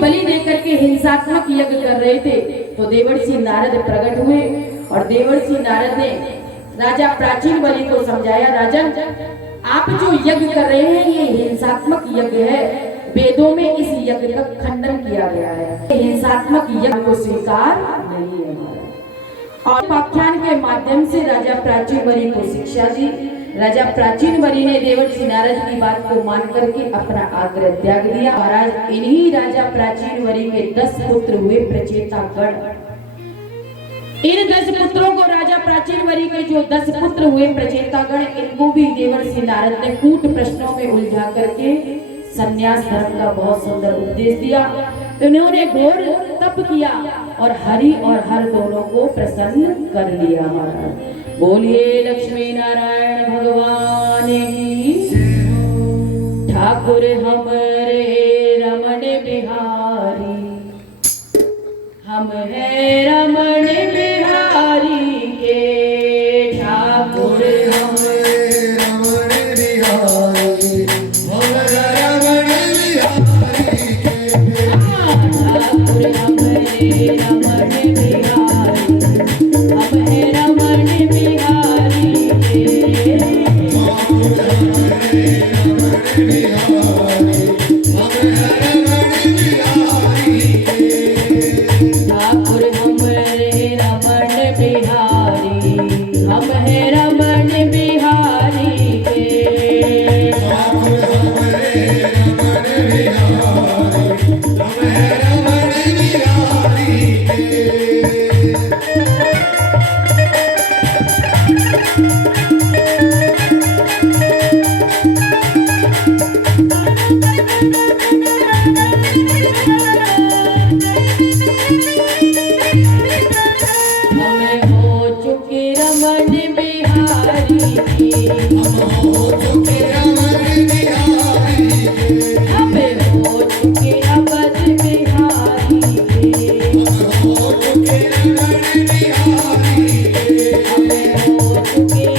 बलि देकर के हिंसात्मक यज्ञ कर रहे थे तो देवर्षि नारद प्रकट हुए और देवर्षि नारद ने राजा प्राचीन बलि को समझाया, राजन आप जो यज्ञ कर रहे हैं ये हिंसात्मक यज्ञ है, वेदों में इस यज्ञ का खंडन किया गया है, हिंसात्मक यज्ञ को स्वीकार नहीं है हमारा। और व्याख्यान के माध्यम से राजा प्राचीन बलि को शिक्षा दी। राजा प्राचीन बलि ने देवर्षि नारद की बात को मान करके अपना आग्रह त्याग दिया। महाराज इन्हीं राजा प्राचीन बलि के 10 पुत्र हुए प्रचेतागण। इन 10 पुत्रों को राजा प्राचीन बलि के जो 10 पुत्र हुए प्रचेतागण, इनको भी देवर्षि नारद ने कूट प्रश्नों में उलझा करके संन्यास धर्म का बहुत सुंदर उपदेश दिया। उन्होंने घोर तप किया और हरि और हर दोनों को प्रसन्न कर लिया। महाराज बोलिए लक्ष्मी नारायण भगवान की। ठाकुर हमरे रमण बिहारी, हम है रमण बिहारी के। ठाकुर हमरे रमण बिहारी, हम है रमण बिहारी के। ठाकुर हमरे रमण बिहारी, हम है रमण बिहारी के। ठाकुर हमरे रमण बिहारी, हम है रमण बिहारी के। ठाकुर हमरे रमण बिहारी, हम है रमण बिहारी के। ठाकुर हमरे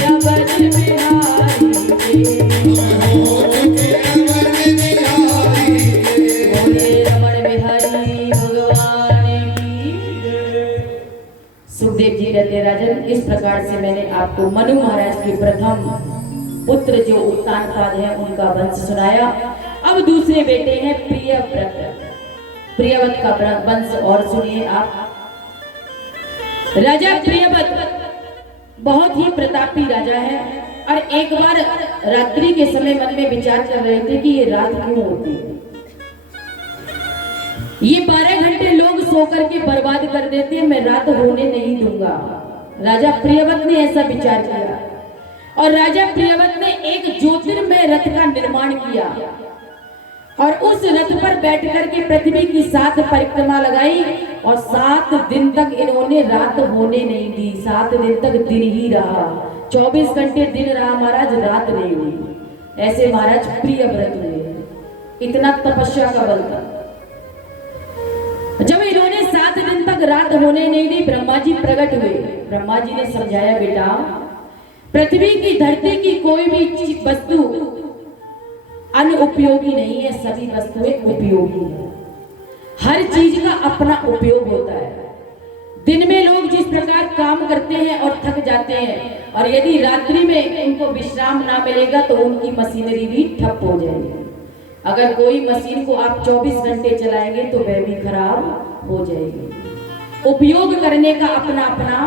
रमण बिहारी, हम है रमण बिहारी के। सुखदेव जी कहते हैं, राजन इस प्रकार से मैंने आपको मनु महाराज के प्रथम पुत्र जो उत्तानपाद है उनका वंश सुनाया। अब दूसरे बेटे हैं प्रियव्रत। प्रियव्रत का वंश और सुनिए आप। राजा प्रियव्रत बहुत ही प्रतापी राजा है और एक बार रात्रि के समय मन में विचार कर रहे थे कि ये रात क्यों होती है, ये 12 घंटे लोग सो करके बर्बाद कर देते हैं, मैं रात होने नहीं दूंगा। राजा प्रियव्रत ने ऐसा विचार किया और राजा प्रियव्रत ने एक ज्योतिर्मय रथ का निर्माण किया और उस रथ पर बैठ करके पृथ्वी की 7 परिक्रमा लगाई और 7 दिन तक इन्होंने रात होने नहीं दी। 7 दिन तक दिन ही रहा, 24 घंटे दिन रहा महाराज, रात नहीं हुई। ऐसे महाराज प्रियव्रत हुए, इतना तपस्या का बल था। जब इन्होंने 7 दिन तक रात होने नहीं दी, ब्रह्मा जी प्रकट हुए। ब्रह्मा जी ने समझाया, बेटा पृथ्वी की धरती की कोई भी वस्तु अनुपयोगी नहीं है, सभी वस्तुएं उपयोगी है। हर चीज का अपना उपयोग होता है। दिन में लोग जिस प्रकार काम करते हैं और थक जाते हैं और यदि रात्रि में उनको विश्राम ना मिलेगा तो उनकी मशीनरी भी ठप हो जाएगी। अगर कोई मशीन को आप 24 घंटे चलाएंगे तो वह भी खराब हो जाएगी। उपयोग करने का अपना अपना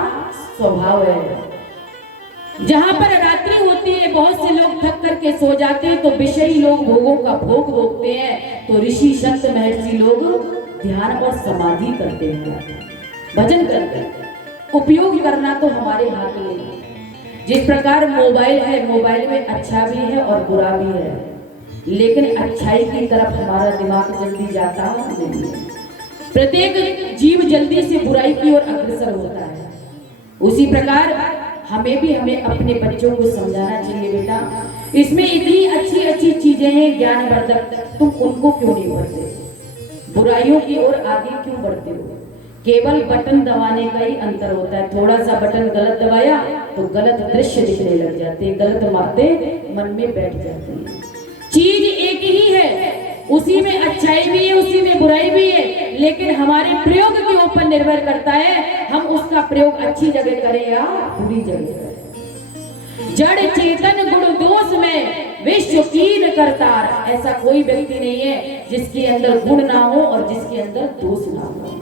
स्वभाव है। जहां पर रात्रि होती है बहुत से लोग थक करके सो जाते हैं तो विषयी लोग भोगों का भोग भोगते हैं, तो ऋषि संत महर्षि लोग ध्यान और समाधि करते हैं, भजन करते हैं। उपयोग करना तो हमारे हाथ में है। जिस प्रकार मोबाइल है, मोबाइल में अच्छा भी है और बुरा भी है, लेकिन अच्छाई की तरफ हमारा दिमाग जल्दी जाता नहीं है। प्रत्येक जीव जल्दी से बुराई की ओर अग्रसर होता है। उसी प्रकार हमें अपने बच्चों को समझाना चाहिए, बेटा इसमें इतनी अच्छी अच्छी चीजें हैं ज्ञानवर्धक, तुम उनको क्यों नहीं पढ़ते, बुराइयों की ओर आगे क्यों बढ़ते हो। केवल बटन दबाने का ही अंतर होता है। थोड़ा सा बटन गलत दबाया तो गलत दृश्य दिखने लग जाते हैं, गलत बातें मन में बैठ जाती है। चीज एक ही है, उसी में अच्छाई भी है, उसी में बुराई भी है, लेकिन हमारे प्रयोग के ऊपर निर्भर करता है हम उसका प्रयोग अच्छी जगह करें या बुरी जगह करें। जड़ चेतन गुण दोष में विश्व कीन करतार, ऐसा कोई व्यक्ति नहीं है जिसके अंदर गुण ना हो और जिसके अंदर दोष ना हो।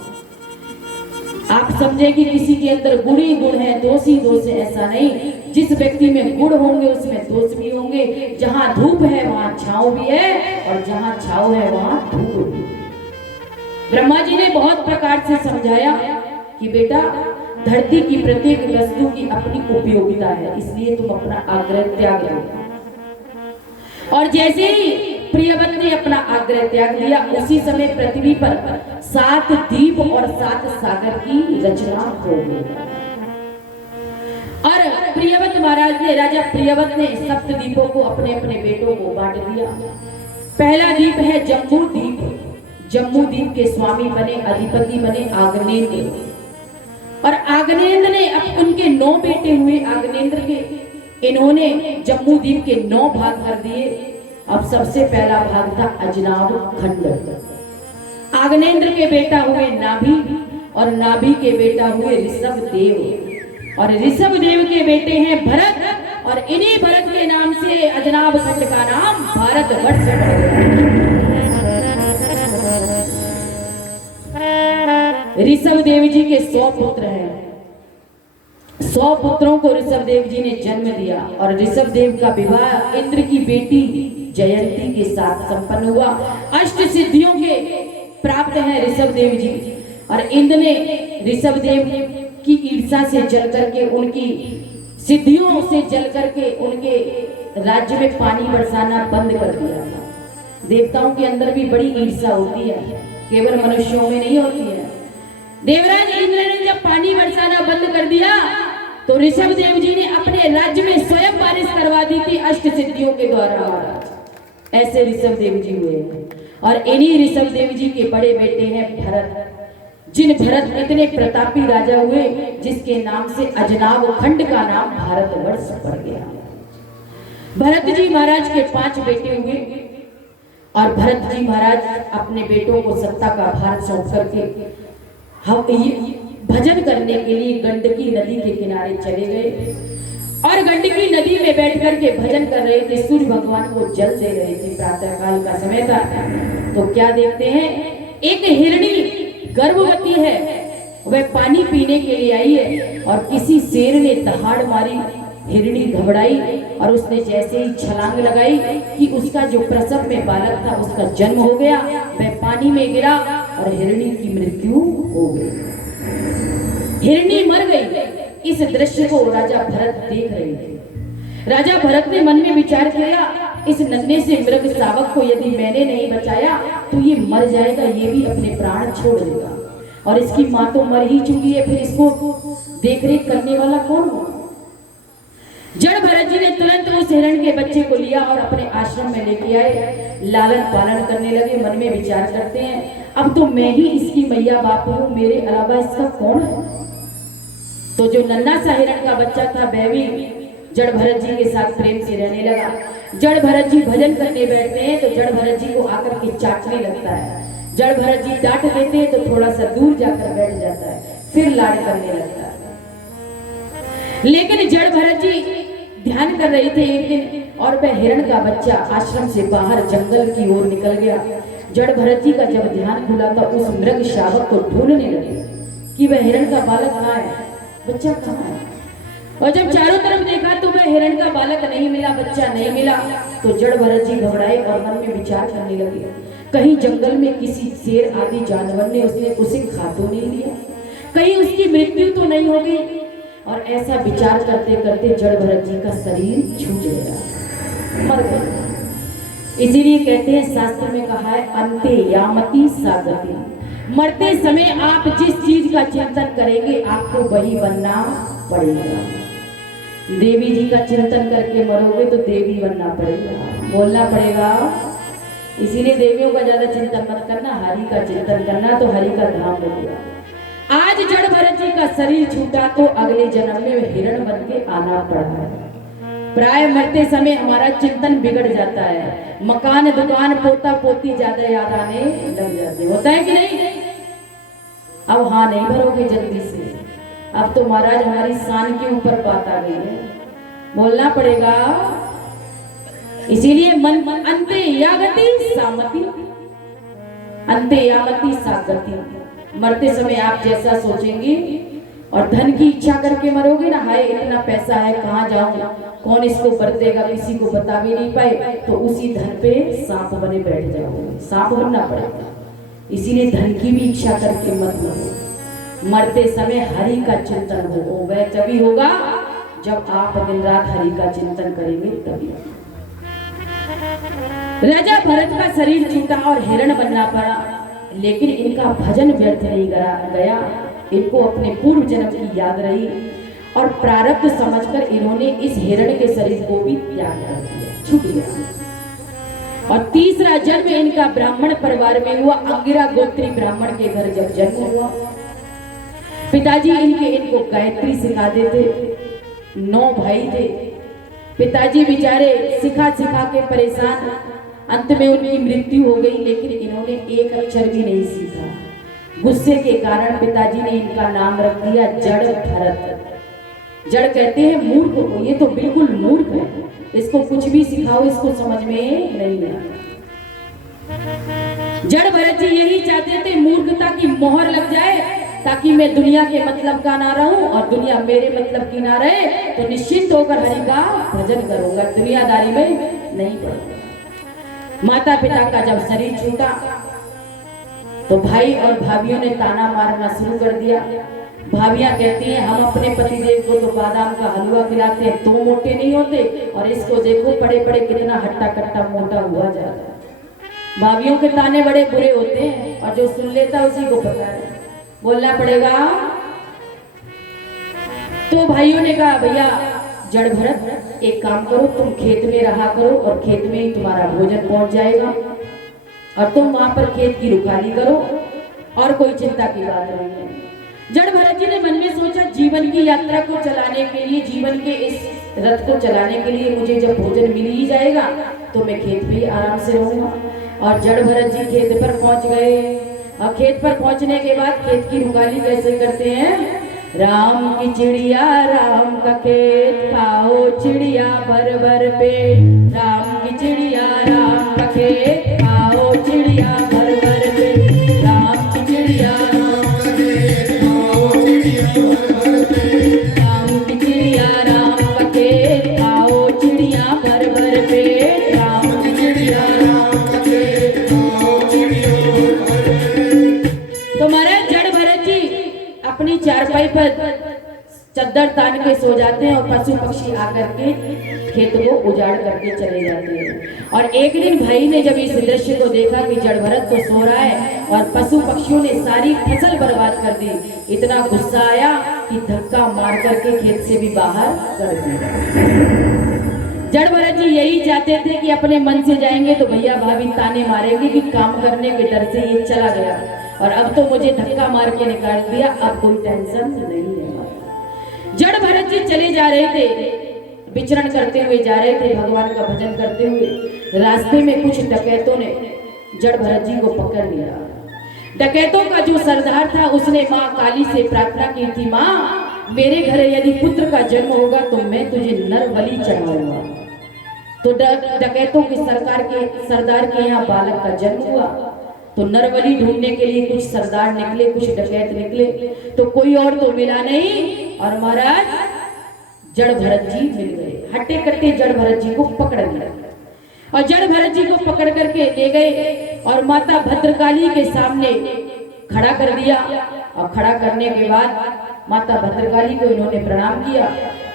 आप समझे कि किसी के अंदर गुण ही गुण है, दोष ही दोष है, ऐसा नहीं। जिस व्यक्ति में गुण होंगे उसमें दोष भी होंगे। जहां धूप है वहां छांव भी है और जहां छांव है वहां धूप भी है। ब्रह्मा जी ने बहुत प्रकार से समझाया कि बेटा धरती की प्रत्येक वस्तु की अपनी उपयोगिता है, इसलिए तुम अपना आग्रह त्याग दो। और जैसे ही प्रियव्रत ने अपना आग्रह त्याग दिया उसी समय पृथ्वी पर 7 द्वीप और 7 सागर की रचना हो गई। और प्रियव्रत महाराज ने, राजा प्रियव्रत ने 7 द्वीपों को अपने अपने बेटों को बांट दिया। पहला द्वीप है जम्बू द्वीप। जम्बू द्वीप के स्वामी बने, अधिपति बने आग्नेन्द्र। और आग्नेन्द्र ने अब उनके 9 बेटे हुए आग्नेन्द्र के, इन्होंने जम्बू द्वीप के 9 भाग कर दिए। अब सबसे पहला भाग था अजनाब खंड। आग्नेन्द्र के बेटा हुए नाभि और नाभि के बेटा हुए ऋषभ देव और ऋषभ देव के बेटे हैं भरत और इन्हीं भरत के नाम से अजनाब खंड का नाम भारतवर्ष पड़ गया। ऋषभ देव जी के 100 पुत्र हैं। 100 पुत्रों को ऋषभ देव जी ने जन्म दिया और ऋषभ देव का विवाह इंद्र की बेटी जयंती के साथ संपन्न हुआ। 8 सिद्धियों के प्राप्त हैं ऋषभ देव जी। और इंद्र ने ऋषभ देव की ईर्ष्या से जल करके, उनकी सिद्धियों से जल करके उनके राज्य में पानी बरसाना बंद कर दिया। देवताओं के अंदर भी बड़ी ईर्ष्या होती है, केवल मनुष्यों में नहीं होती है। देवराज इंद्र ने जब पानी बरसाना बंद कर दिया तो ऋषभ देव जी ने अपने राज्य में स्वयं बारिश करवा दी थी 8 सिद्धियों के द्वारा। ऐसे ऋषभ देव जी हुए। और इन्हीं ऋषभ देव जी के बड़े बेटे हैं भरत, जिन भरत इतने प्रतापी राजा हुए जिसके नाम से अजनाब खंड का नाम भारतवर्ष पड़ गया। भरत जी महाराज के 5 बेटे हुए और भरत जी महाराज अपने बेटों को सत्ता का भार सौंप करके हम भजन करने के लिए गंडकी नदी के किनारे चले गए और गंडकी नदी में बैठ करके भजन कर रहे थे। सूर्य भगवान को जल दे रहे थे, प्रातः काल का समय था। तो क्या देखते हैं, एक हिरणी गर्भवती है, वह पानी पीने के लिए आई है और किसी शेर ने दहाड़ मारी। हिरणी घबराई और उसने जैसे ही छलांग लगाई कि उसका जो प्रसव में बालक था उसका जन्म हो गया। वह पानी में गिरा और हिरणी की मृत्यु हो गई, हिरणी मर गई। इस दृश्य को राजा भरत देख रहे थे। राजा भरत ने मन में विचार किया, इस नन्हे से मृग शावक को यदि मैंने नहीं बचाया तो ये मर जाएगा, ये भी अपने प्राण छोड़ देगा और इसकी माँ तो मर ही चुकी है, फिर इसको देखरेख करने वाला कौन होगा। जड़ भरत जी ने तुरंत उस हिरण के बच्चे को लिया और अपने आश्रम में लेके आए, लालन पालन करने लगे। मन में विचार करते हैं, अब तो मैं ही इसकी मैया बाप हूं, मेरे अलावा इसका कौन है। तो जो नन्हा सा हिरण का बच्चा था वह भी जड़ भरत जी के साथ प्रेम से रहने लगा। जड़ भरत जी भजन करने बैठते हैं तो जड़ भरत जी को आकर के चाटने लगता है। जड़ भरत जी डांट देते हैं तो थोड़ा सा दूर जाकर बैठ जाता है, फिर लाड करने लगता है। लेकिन जड़ भरत जी ध्यान कर रहे थे एक दिन और वह हिरण का बच्चा आश्रम से बाहर जंगल की ओर निकल गया। जड़ भरत जी का जब ध्यान खुला तो उस मृग शावक को ढूंढने लगे कि वह हिरण का बालक कहाँ है, बच्चा कहाँ है। और जब चारों तरफ देखा तो वह हिरण का बालक नहीं मिला, बच्चा नहीं मिला। तो जड़ भरत जी घबराए और मन में विचार करने लगे, कहीं जंगल में किसी शेर आदि जानवर ने उसे खा तो नहीं लिया, कहीं उसकी मृत्यु तो नहीं हो गई। और ऐसा विचार करते करते जड़ भरत जी का शरीर छूट गया, मर गए। इसीलिए कहते हैं, शास्त्र में कहा है, अंते यामति सागति, मरते समय आप जिस चीज का चिंतन करेंगे आपको वही बनना पड़ेगा। देवी जी का चिंतन करके मरोगे तो देवी बनना पड़ेगा, बोलना पड़ेगा। इसीलिए देवियों का ज्यादा चिंतन मत करना, हरि का चिंतन करना तो हरि का धाम मिलेगा। आज जड़ भरत जी का शरीर छूटा तो अगले जन्म में हिरण बन के आना पड़ा है। प्राय मरते समय हमारा चिंतन बिगड़ जाता है, मकान दुकान पोता पोती ज्यादा याद आने लग जाते, होता है कि नहीं। अब हाँ नहीं भरोगे जल्दी से, अब तो महाराज हमारी शान के ऊपर बात आ गई है, बोलना पड़ेगा। इसीलिए मन अंते यागति सामति, अंते यागति सागति। मरते समय आप जैसा सोचेंगे और धन की इच्छा करके मरोगे ना, हाय इतना पैसा है कहाँ जाऊं, कौन इसको बरतेगा, किसी को बता भी नहीं पाए, तो उसी धन पे सांप बने बैठ जाओगे, सांप बनना पड़ेगा। इसीलिए धन की भी इच्छा करके मत मरो। मरते समय हरि का चिंतन हो, वह तभी होगा जब आप दिन रात हरि का चिंतन करेंगे तभी। राजा भरत का शरीर छूटा और हिरण बनना पड़ा, लेकिन इनका भजन व्यर्थ नहीं गया। इनको अपने पूर्व जन्म की याद रही और प्रारब्ध समझकर इन्होंने इस हिरण के शरीर को भी त्याग कर दिया, छूट गया। और तीसरा जन्म इनका ब्राह्मण परिवार में हुआ। अंगिरा गोत्री ब्राह्मण के घर जब जन्म हुआ, पिताजी इनको गायत्री सिखाते थे। 9 भाई थे, पिताजी बेचारे सिखा सिखा के परेशान, अंत में उनकी मृत्यु हो गई, लेकिन इन्होंने एक अक्षर भी नहीं सीखा। गुस्से के कारण पिताजी ने इनका नाम रख दिया जड़ भरत। जड़ कहते हैं मूर्ख को, ये तो बिल्कुल मूर्ख है, इसको कुछ भी सिखाओ इसको समझ में नहीं आता। जड़ भरत जी यही चाहते थे मूर्खता की मोहर लग जाए, ताकि मैं दुनिया के मतलब का ना रहूं और दुनिया मेरे मतलब की ना रहे, तो निश्चिंत होकर हरि का भजन करूंगा, दुनियादारी में नहीं पड़ूंगा। माता पिता का जब शरीर छूटा तो भाई और भाभियों ने ताना मारना शुरू कर दिया। भाभियां कहती हैं हम अपने पतिदेव को तो बादाम का हलवा खिलाते हैं, तो मोटे नहीं होते, और इसको देखो पड़े पड़े कितना हट्टा कट्टा मोटा हुआ जा रहा है। भाभियों के ताने बड़े बुरे होते हैं और जो सुन लेता उसी को पता है, बोलना पड़ेगा। तो भाइयों ने कहा भैया जड़ भरत एक काम करो, तुम खेत में रहा करो और खेत में ही तुम्हारा भोजन पहुंच जाएगा और तुम वहां पर खेत की रुखाली करो और कोई चिंता की बात नहीं है। जड़ भरत जी ने मन में सोचा जीवन की यात्रा को चलाने के लिए, जीवन के इस रथ को चलाने के लिए मुझे जब भोजन मिल ही जाएगा तो मैं खेत पे आराम से रहूंगा। और जड़ भरत जी खेत पर पहुंच गए और खेत पर पहुंचने के बाद खेत की रुखाली कैसे करते हैं। राम की चिड़िया राम का खेत खाओ चिड़िया भर भर पे, राम की चिड़िया राम का खेत खाओ चिड़िया भर भर पे, राम की चिड़िया राम का खेत खाओ चिड़िया भर भर पे, राम की चिड़िया राम का खेत खाओ चिड़िया भर भर पे, राम की चिड़िया राम का खेत खाओ चिड़िया भर भर पे। तो महाराज जड़ भरत जी अपनी चारपाई पर चद्दर तान के सो जाते हैं और पशु पक्षी आकर के खेत को उजाड़ करके चले जाते हैं। और एक दिन भाई ने जब इस दृश्य को देखा कि जड़ भरत तो सो रहा है और पशु पक्षियों ने सारी फसल बर्बाद कर दी, इतना गुस्सा आया कि धक्का मार करके खेत से भी बाहर कर दिया। जड़ भरत जी यही चाहते थे कि अपने मन से जाएंगे तो भैया भाभी ताने मारेंगे कि काम करने के डर से ये चला गया और अब तो मुझे धक्का मार के निकाल दिया, अब कोई टेंशन नहीं है। जड़ भरत जी चले जा रहे थे, विचरण करते हुए जा रहे थे, भगवान का भजन करते हुए। रास्ते में कुछ डकैतों ने जड़ भरत जी को पकड़ लिया। डकैतों का जो सरदार था उसने माँ काली से प्रार्थना की थी, माँ मेरे घर यदि पुत्र का जन्म होगा तो मैं तुझे नर बलि चढ़ाऊंगा। तो डकैतों के सरदार के यहाँ बालक का जन्म हुआ तो नरबलि ढूंढने के लिए कुछ सरदार निकले, कुछ डकैत निकले, तो कोई और तो मिला नहीं और महाराज जड़ भरत जी मिल गए। हट्टे कट्टे जड़ भरत जी को पकड़ लिया और जड़ भरत जी को पकड़ करके ले गए और माता भद्रकाली के सामने खड़ा कर दिया। और खड़ा करने के बाद माता भद्रकाली को इन्होंने प्रणाम किया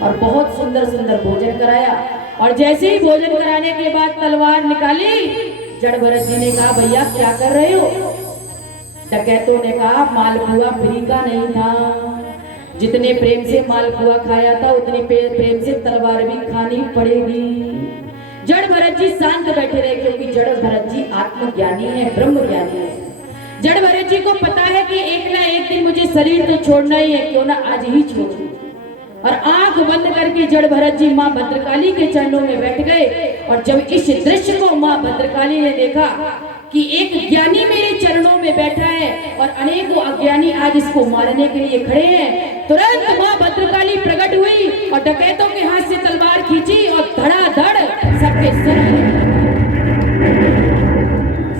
और बहुत सुंदर सुंदर भोजन कराया। और जैसे ही भोजन कराने के बाद तलवार निकाली, जड़ भरत जी ने कहा भैया क्या कर रहे हो। डकैतों ने कहा मालपुआ फ्री का नहीं था, जितने प्रेम से मालपुआ खाया था उतने प्रेम से तलवार भी खानी पड़ेगी। जड़ भरत जी शांत बैठे रहे क्योंकि जड़ भरत जी आत्मज्ञानी है, ब्रह्म ज्ञानी है। जड़ भरत जी को पता है कि एक ना एक दिन मुझे शरीर तो छोड़ना ही है, क्यों ना आज ही छोड़ूं। और आंख बंद करके जड़ भरत जी माँ भद्रकाली के चरणों में बैठ गए। और जब इस दृश्य को माँ भद्रकाली ने देखा कि एक ज्ञानी मेरे चरणों में बैठा है और अनेकों अज्ञानी आज इसको मारने के लिए खड़े हैं। तुरंत मां भद्रकाली प्रकट हुई और डकैतों के हाथ से तलवार खींची और धड़ाधड़ सबके सर,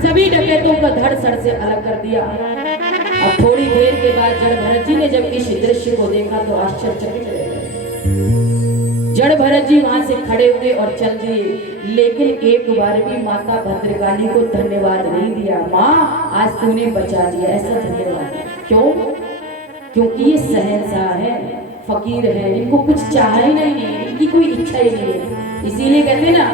सभी डकैतों का धड़ सर से अलग कर दिया। अब थोड़ी देर के बाद जड़ भरत जी ने जब इस दृश्य को देखा तो आश्चर्यचकित रह गए। जड़ भरत जी वहां से खड़े हुए और चल दिए, लेकिन एक बार भी माता भद्रकाली को धन्यवाद नहीं दिया। माँ आज तूने बचा दिया, ऐसा धन्यवाद। क्यों? क्योंकि ये शहंशाह है, फकीर है, इनको कुछ चाह ही नहीं है, इनकी कोई इच्छा ही नहीं है। इसीलिए कहते हैं ना,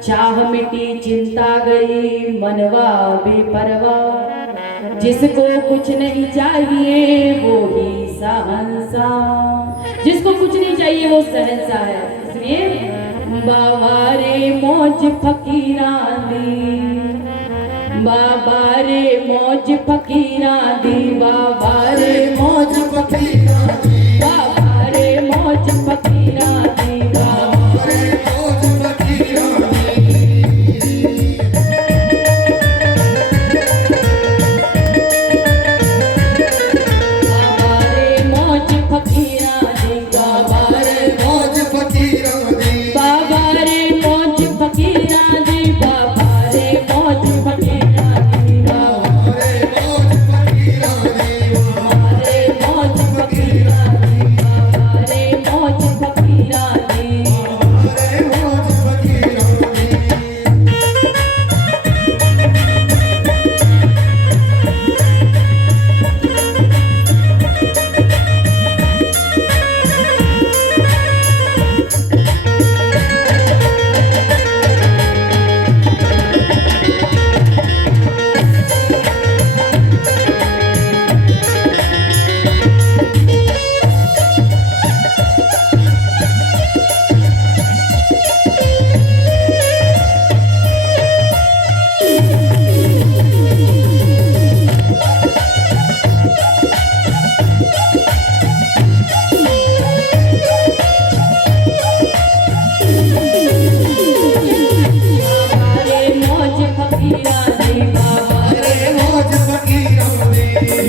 चाह मिटी चिंता गई मनवा बेपरवाह, जिसको कुछ नहीं चाहिए वो ही शहंशाह। जिसको कुछ नहीं चाहिए वो शहंशाह है। इसलिए बाबा रे मौज फकीरा दी, बाबा रे मौज फकीरा दी, बाबा रे मौज फकीरा दी, बाबा रे मौज फकीरा दी, बाबा रे मौज फकीरा दी। बाबा रे मौज फकीरा दी, बाबा रे मौज फकीरा दी, बाबा रे मौज फकीरा दी, बाबा रे मौज फकीरा दी, बाबा रे मौज फकीरा दी, बाबा रे मौज फकीरा दी, बाबा रे मौज फकीरा दी, बाबा रे मौज फकीरा दी।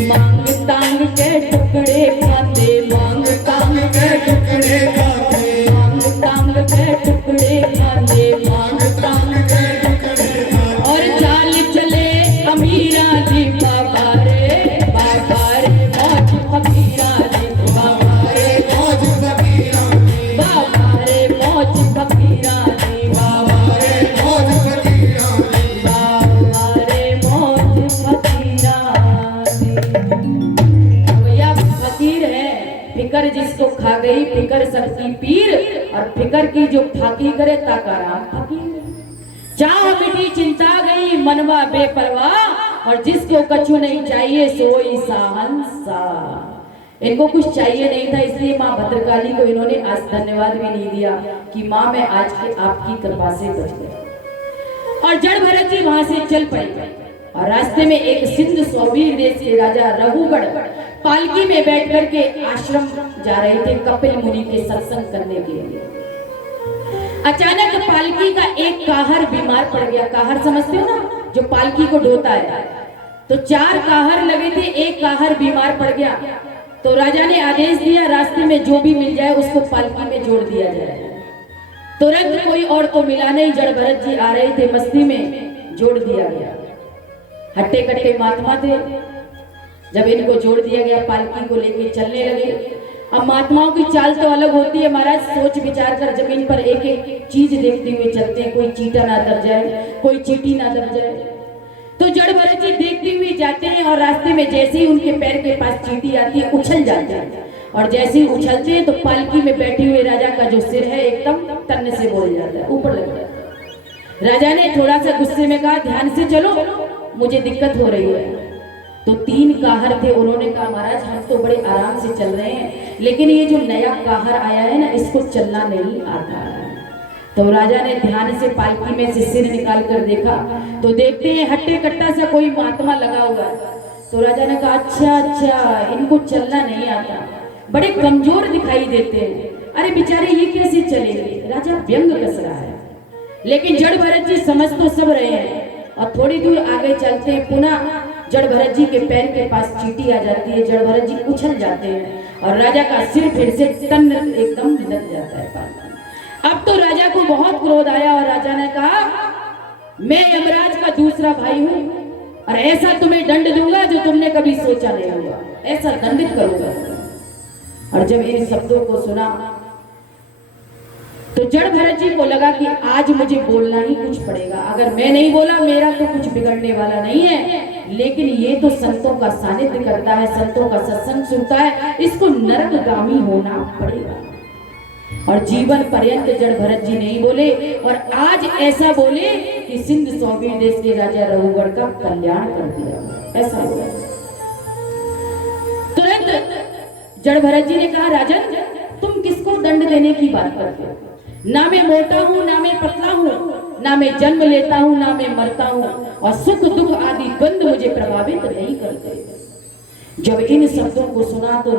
मांग तांग के टुकड़े खाते, मांग तांग के टुकड़े खाते, मांग तांग के टुकड़े खाते, मांग तांग के टुकड़े खाते। और चाल चले अमीरा जी, बाबा रे मौज फकीरा जी, बाबा रे मौज फकीरा जी, बाबा रे मौज फकीरा जी, बाबा रे मौज फकीरा जी, बाबा रे मौज फकीरा जी। भैया फकीर है, फिकर जिसको खा गई फिकर सबकी पीर, और फिकर की जो फाकी करे ताकाराम फकीर। चाह मिटी चिंता गई मनवा बेपरवाह, और जिसको कछु नहीं चाहिए सोई शहंशाह। इनको कुछ चाहिए नहीं था, इसलिए माँ भद्रकाली को इन्होंने आज धन्यवाद भी नहीं दिया कि माँ मैं आज के आपकी कृपा से बच गई। और जड़ भरत जी वहां से चल पड़े और रास्ते में एक सिंध स्ववीर देश के राजा रघुगढ़ पालकी में बैठ करके आश्रम जा रहे थे कपिल मुनि के सत्संग करने के लिए। अचानक पालकी का एक काहर बीमार पड़ गया। काहर समझते हो ना, जो पालकी को ढोता है। तो 4 काहर लगे थे, एक काहर बीमार पड़ गया। तो राजा ने आदेश दिया रास्ते में जो भी मिल जाए उसको पालकी में जोड़ दिया जाए। तुरंत कोई और तो मिला नहीं, जड़ भरत जी आ रहे थे मस्ती में, जोड़ दिया गया। हट्टे कट्टे महात्मा थे, जब इनको जोड़ दिया गया पालकी को लेके चलने लगे। अब महात्माओं की चाल तो अलग होती है महाराज, सोच विचार कर जमीन पर एक एक चीज देखते हुए चलते हैं, कोई चीटा ना दब जाए, कोई चीटी ना दब जाए। तो जड़ भरत जी देखते हुए जाते हैं और रास्ते में जैसे ही उनके पैर के पास चीटी आती है उछल जाते हैं, और जैसे ही उछलते हैं तो पालकी में बैठे हुए राजा का जो सिर है एकदम तन्ने से बोल जाता है, ऊपर लग जाता है। राजा ने थोड़ा सा गुस्से में कहा ध्यान से चलो, मुझे दिक्कत हो रही है। तो 3 काहर थे, उन्होंने कहा महाराज हम तो बड़े आराम से चल रहे हैं, लेकिन ये जो नया काहर आया है ना इसको चलना नहीं आता है। तो राजा ने ध्यान से पालकी में से सिर निकाल कर देखा तो देखते हैं हट्टे कट्टा सा कोई महात्मा लगा हुआ है। तो राजा ने कहा अच्छा इनको चलना नहीं आता, बड़े कमजोर दिखाई देते हैं, अरे बेचारे ये कैसे चलेंगे। राजा व्यंग कस रहा है, लेकिन जड़ भरत जी समझ तो सब रहे हैं। और थोड़ी दूर आगे चलते हैं, पुनः जड़ भरत जी के पैर के पास चींटी आ जाती है। जड़ भरत जी उछल जाते हैं और राजा का सिर फिर से टन एकदम लग जाता है पानी में। अब तो राजा को बहुत क्रोध आया और राजा ने कहा, मैं यमराज का दूसरा भाई हूं और ऐसा तुम्हें दंड दूंगा जो तुमने कभी सोचा नहीं होगा, ऐसा दंडित करूंगा। और जब इन शब्दों को सुना तो जड़ भरत जी को लगा कि आज मुझे बोलना ही कुछ पड़ेगा। अगर मैं नहीं बोला मेरा तो कुछ बिगड़ने वाला नहीं है, लेकिन ये तो संतों का सानिध्य करता है, संतों का सत्संग सुनता है, इसको नरकगामी होना पड़ेगा। और जीवन पर्यंत जड़ भरत जी नहीं बोले और आज ऐसा बोले कि सिंध सौबीर देश के राजा रघुगढ़ का कल्याण कर दिया, ऐसा हुआ। तुरंत जड़ भरत जी ने कहा, राजन तुम किसको दंड देने की बात करते हो? ना मैं मोटा हूं, ना मैं पतला हूं, ना मैं जन्म लेता हूं, ना मैं मरता हूं, और सुख दुख आदि द्वंद मुझे प्रभावित नहीं करते। जब इन शब्दों को सुना तो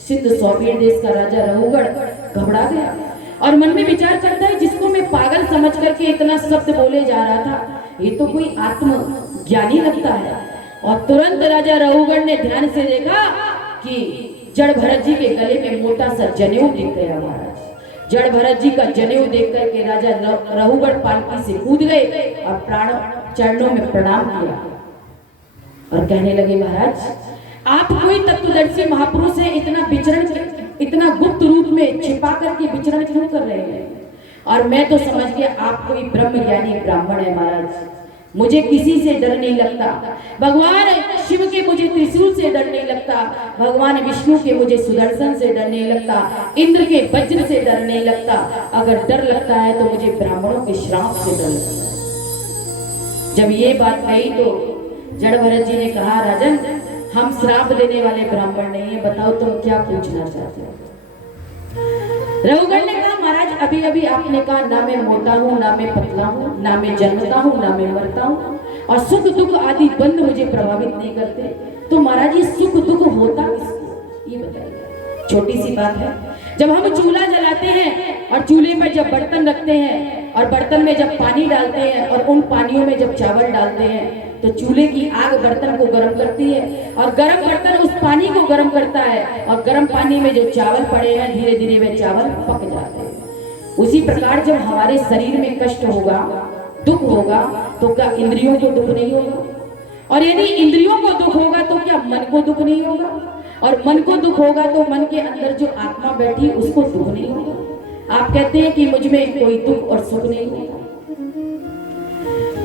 सिंध सौबीर देश का राजा रघुगढ़ घबरा गया और मन में विचार करता है, जिसको मैं पागल समझ करके इतना शब्द बोले जा रहा था, ये तो कोई आत्म ज्ञानी लगता है। और तुरंत राजा रघुगढ़ ने ध्यान से देखा कि जड़ भरत जी के गले में मोटा सा जनेऊ दिख गया। महाराज जड़ भरत जी का जनेऊ देख करके राजा रघुगढ़ पालकी से कूद गए और प्राण चरणों में प्रणाम किया और कहने लगे, महाराज आप कोई तत्वदर्शी महापुरुष है, इतना विचरण, इतना गुप्त रूप में छिपा करके विचरण क्यों कर रहे हैं? और मैं तो समझ गया आप कोई ब्रह्म ज्ञानी ब्राह्मण है। महाराज मुझे किसी से डर नहीं लगता, भगवान शिव के मुझे त्रिशूल से डर नहीं लगता, भगवान विष्णु के मुझे सुदर्शन से डर नहीं लगता, इंद्र के वज्र से डर नहीं लगता। अगर डर लगता है तो मुझे ब्राह्मणों के श्राप से डर लगता है। जब ये बात कही तो जड़ भरत जी ने कहा, राजन हम श्राप देने वाले ब्राह्मण नहीं है, बताओ तुम क्या पूछना चाहते हो? रघुगढ़ ने कहा, महाराज अभी अभी आपने कहा ना मैं मोटा हूँ, ना मैं पतला हूँ, ना मैं जन्मता हूँ, ना मैं मरता हूँ, और सुख दुख आदि द्वंद मुझे प्रभावित नहीं करते। तो महाराज ये सुख दुख होता किसको, ये बताइए। छोटी सी बात है, जब हम चूल्हा जलाते हैं और चूल्हे पर जब बर्तन रखते हैं और बर्तन में जब पानी डालते हैं और उन पानियों में जब चावल डालते हैं तो चूल्हे की आग बर्तन को गर्म करती है और गर्म बर्तन उस पानी को गर्म करता है और गर्म पानी में जो चावल पड़े हैं धीरे धीरे वे चावल पक जाते हैं। उसी प्रकार जब हमारे शरीर में कष्ट होगा, दुख होगा, तो क्या इंद्रियों को दुख नहीं होगा? और यदि इंद्रियों को दुख होगा तो क्या मन को दुख नहीं होगा? और मन को दुख होगा तो मन के अंदर जो आत्मा बैठी उसको दुख नहीं होगा? आप कहते हैं कि मुझ में कोई दुख और सुख नहीं होगा।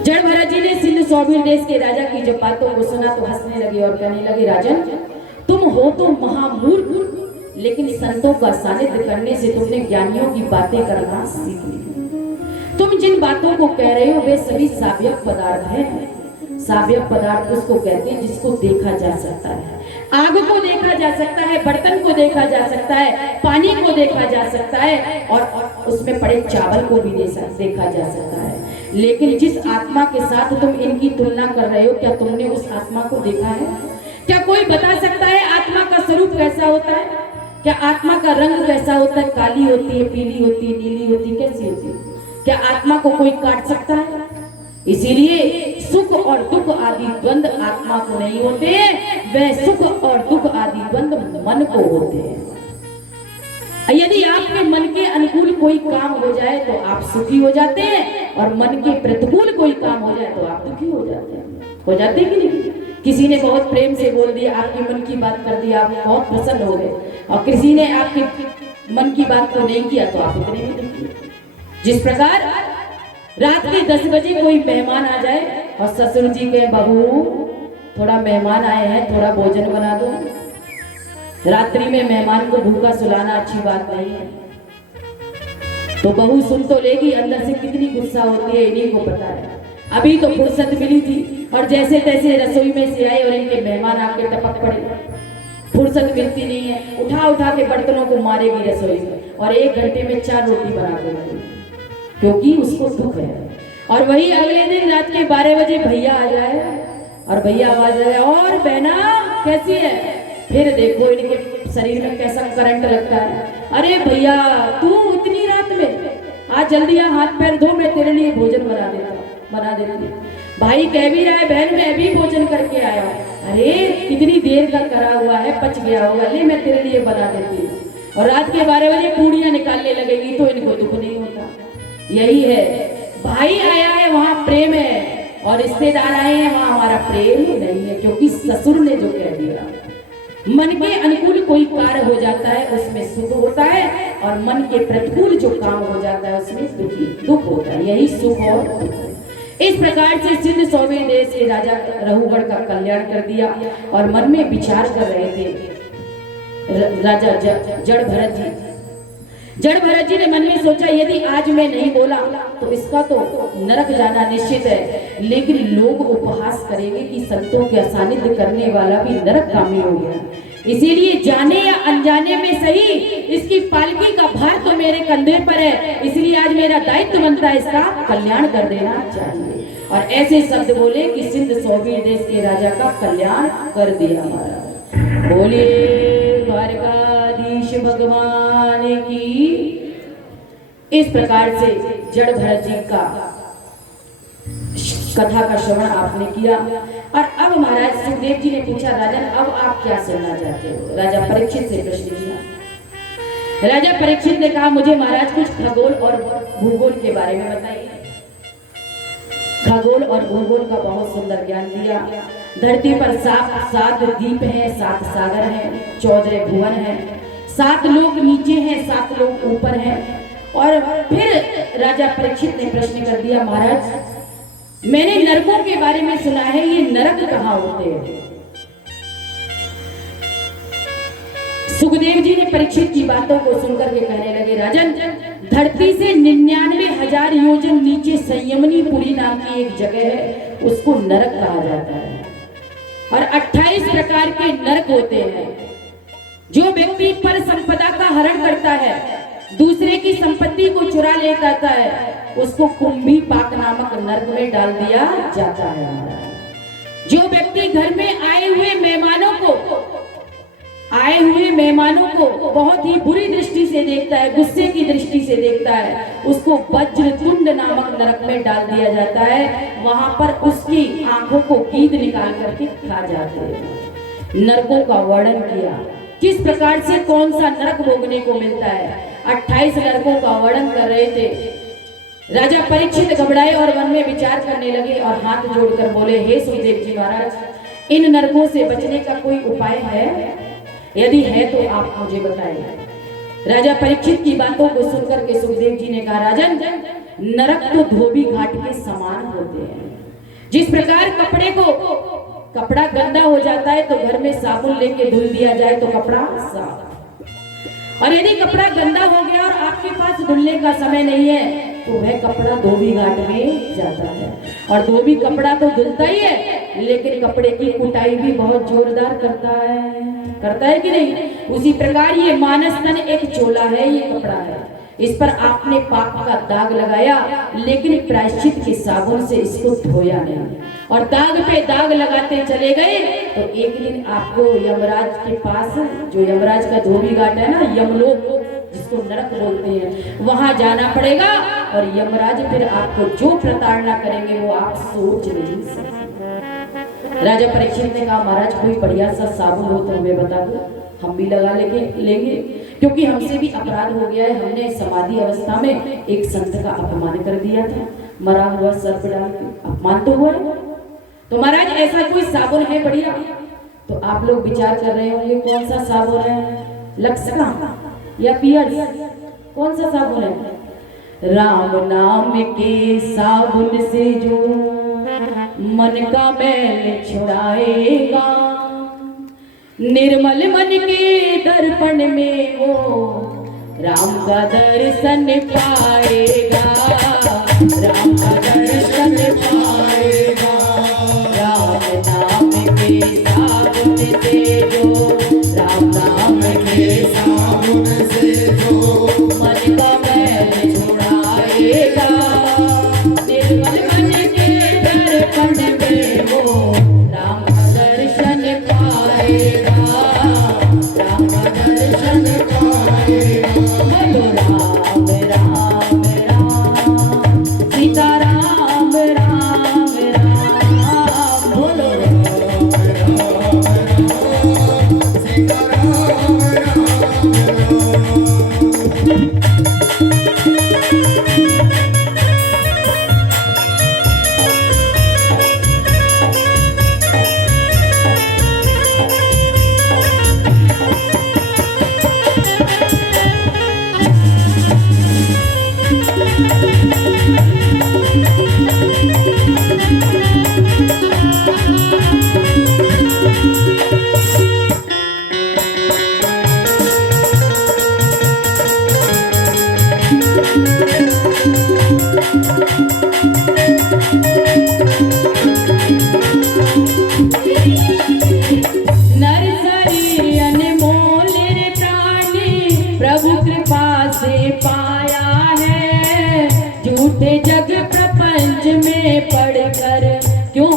जड़ भरत जी ने सिंध सौबीर देश के राजा की जब बातों को सुना तो हंसने लगे और कहने लगे, राजन तुम हो तो महामूर्ख, लेकिन संतों का सानिध्य करने से तुमने ज्ञानियों की बातें करना सीख ली। तुम जिन बातों को कह रहे हो वे सभी साव्यक पदार्थ हैं। साव्यक पदार्थ उसको कहते हैं जिसको देखा जा सकता है। आग को देखा जा सकता है, बर्तन को देखा जा सकता है, पानी को देखा जा सकता है और उसमें पड़े चावल को भी देखा जा सकता है। लेकिन जिस आत्मा के साथ तुम इनकी तुलना कर रहे हो, क्या तुमने उस आत्मा को देखा है? क्या कोई बता सकता है आत्मा का स्वरूप कैसा होता है? क्या आत्मा का रंग कैसा होता है? काली होती है, पीली होती है, नीली होती है, कैसी होती है? क्या आत्मा को कोई काट सकता है? इसीलिए सुख और दुख आदि द्वंद आत्मा को नहीं होते, वह सुख और दुख आदि द्वंद मन को होते हैं। यदि आपके मन के अनुकूल कोई काम हो जाए तो आप सुखी हो जाते हैं और मन के प्रतिकूल कोई काम हो जाए तो आप दुखी हो जाते हैं। हो जाते कि नहीं? किसी ने बहुत प्रेम से बोल दिया, आपके मन की बात कर दिया, आप बहुत प्रसन्न हो गए, और किसी ने आपके मन की बात को नहीं किया तो आप इतने में दुखी। जिस प्रकार रात के 10 बजे कोई मेहमान आ जाए और ससुर जी के, बहू थोड़ा मेहमान आए हैं, थोड़ा भोजन बना दो। रात्रि में मेहमान को भूखा सुलाना अच्छी बात नहीं है। तो बहू सुन तो लेगी, अंदर से कितनी गुस्सा होती है इन्हीं को पता है। अभी तो फुर्सत मिली थी और जैसे तैसे रसोई में से आए और इनके मेहमान आके टपक पड़े। फुर्सत मिलती नहीं है, उठा उठा के बर्तनों को मारेगी रसोई में और 1 घंटे में 4 रोटी बना देगी, क्योंकि उसको दुख है। और वही अगले दिन रात के 12 बजे भैया आ जाए और भैया आवाज आए, और बहना कैसी है? फिर देखो इनके शरीर में कैसा करंट लगता है। अरे भैया तू इतनी रात में, आज जल्दी आ, हाथ पैर धो, मैं तेरे लिए भोजन बना देती। भाई कह भी रहा है बहन मैं अभी भोजन करके आया हूँ। अरे कितनी देर का करा हुआ है, पच गया होगा, ले मैं तेरे लिए बना देती हूँ। और रात के 12 बजे पूड़ियां निकालने लगेगी तो इनको दुख नहीं होता। यही है, भाई आया है वहां प्रेम है, और रिश्तेदार आए हैं वहां हमारा प्रेम नहीं है, क्योंकि ससुर ने जो कह दिया। मन के अनुकूल कोई कार्य हो जाता है उसमें सुख होता है, और मन के प्रतिकूल जो काम हो जाता है उसमें दुख होता है। यही सुख और दुख है। इस प्रकार से सिंध सौवे देश के राजा रहुगढ़ का कल्याण कर दिया, और मन में विचार कर रहे थे राजा जड़ भरत जी ने मन में सोचा यदि आज मैं नहीं बोला तो इसका तो नरक जाना निश्चित है, लेकिन लोग उपहास करेंगे कि संतों के असानिध्य करने वाला भी नरकगामी हो गया। इसीलिए जाने या अनजाने में सही इसकी पालकी का भार तो मेरे कंधे पर है, इसलिए आज मेरा दायित्व बनता है इसका कल्याण कर देना चाहिए। और ऐसे शब्द बोले कि सिंध सौवीर देश के राजा का कल्याण कर दिया महाराज। बोलिए द्वारकाधीश भगवान की। इस प्रकार से जड़ भरत जी का कथा का श्रवण आपने किया। और अब महाराज सुखदेव जी ने पूछा राजन अब आप क्या सुनना चाहते हो? राजा परीक्षित से प्रश्न किया। राजा परीक्षित ने कहा मुझे महाराज कुछ खगोल और भूगोल के बारे में बताइए। खगोल और भूगोल का बहुत सुंदर ज्ञान दिया। धरती पर 7 द्वीप हैं, 7 सागर हैं, 14 भुवन हैं, 7 लोग नीचे हैं, 7 लोग ऊपर हैं। और फिर राजा परीक्षित ने प्रश्न कर दिया महाराज मैंने नरकों के बारे में सुना है, ये नरक कहाँ होते हैं? सुखदेव जी ने परीक्षित की बातों को सुनकर के कहने लगे राजन धरती से 99,000 योजन नीचे संयमनीपुरी नाम की एक जगह है, उसको नरक कहा जाता है। और 28 प्रकार के नरक होते हैं। जो व्यक्ति पर संपदा का हरण करता है, दूसरे की संपत्ति को चुरा ले जाता है, उसको कुंभी पाक नामक नरक में डाल दिया जाता है। जो व्यक्ति घर में आए हुए मेहमानों को बहुत ही बुरी दृष्टि से देखता है, गुस्से की दृष्टि से देखता है, उसको वज्रतुंड नामक नरक में डाल दिया जाता है। वहां पर उसकी आंखों को गीद निकाल करके खा जाते हैं। नरकों का वर्णन किया, किस प्रकार से कौन सा नरक भोगने को मिलता है। 28 नरकों का वर्णन कर रहे थे। राजा परीक्षित घबराए और मन में विचार करने लगे और हाथ जोड़कर बोले हे सुखदेव जी महाराज इन नरकों से बचने का कोई उपाय है? यदि है तो आप मुझे बताइए। राजा परीक्षित की बातों को सुनकर के सुखदेव जी ने कहा राजन नरक तो धोबी घाट के समान होते हैं। जिस प्रकार कपड़ा गंदा हो जाता है तो घर में साबुन लेके धुल दिया जाए तो कपड़ा साफ, और यदि कपड़ा गंदा हो गया और आपके पास धुलने का समय नहीं है तो वह कपड़ा धोबी घाट में जाता है। और धोबी कपड़ा तो धुलता ही है, लेकिन कपड़े की कुटाई भी बहुत जोरदार करता है कि नहीं? उसी प्रकार ये मानस तन एक चोला है, ये कपड़ा है, इस पर आपने पाप का दाग लगाया, लेकिन प्रायश्चित के साबुन से इसको धोया नहीं, और दाग पे दाग लगाते चले गए तो एक दिन आपको यमराज के पास, जो यमराज का धोबी घाट है ना, यमलोक जिसको नरक बोलते हैं, वहां जाना पड़ेगा। और यमराज फिर आपको जो प्रताड़ना करेंगे वो आप सोच नहीं सकते। राजा परीक्षित ने कहा महाराज कोई बढ़िया सा साबुन हो तो हमें बता दो, हम भी लगा लेंगे, क्योंकि हमसे भी अपराध हो गया है। हमने समाधि अवस्था में एक संत का अपमान कर दिया था, मरा हुआ सर्प डाल के, अपमान तो हुआ। तो महाराज ऐसा कोई साबुन है बढ़िया? तो आप लोग विचार कर रहे होंगे कौन सा साबुन है, लक्स का या पियर्स, कौन सा साबुन है? राम नाम के साबुन से जो मन का मैल छुड़ाएगा, निर्मल मन के दर्पण में वो राम का दर्शन पाएगा, राम का दर्शन पाएगा। राम नाम के साबुन से जो, राम नाम के साबुन से जो मन का मैल छुड़ाएगा, निर्मल मन के दर्पण में वो राम का दर्शन पाएगा, राम का दर्शन पाएगा। बोलो राम राम राम सीता राम राम राम,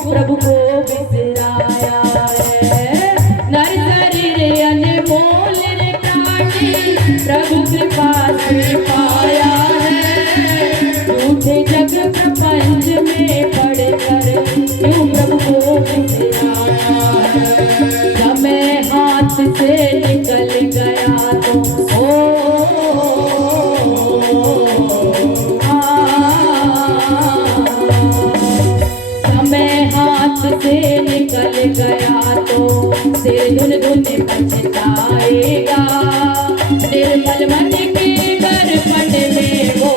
प्रभु को बिसराया है। नर शरीर अनमोल रे प्राणी प्रभु कृपा से पाया है। झूठे जग प्रपंच में पड़कर क्यों प्रभु को बिसराया है। समय हाथ से निकल गया तो से निकल गया तो सिर धुन धुन पछताएगा। निर्मल मन के दर्पण में वो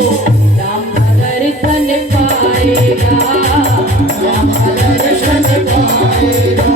राम का दर्शन पाएगा। राम का दर्शन पाएगा।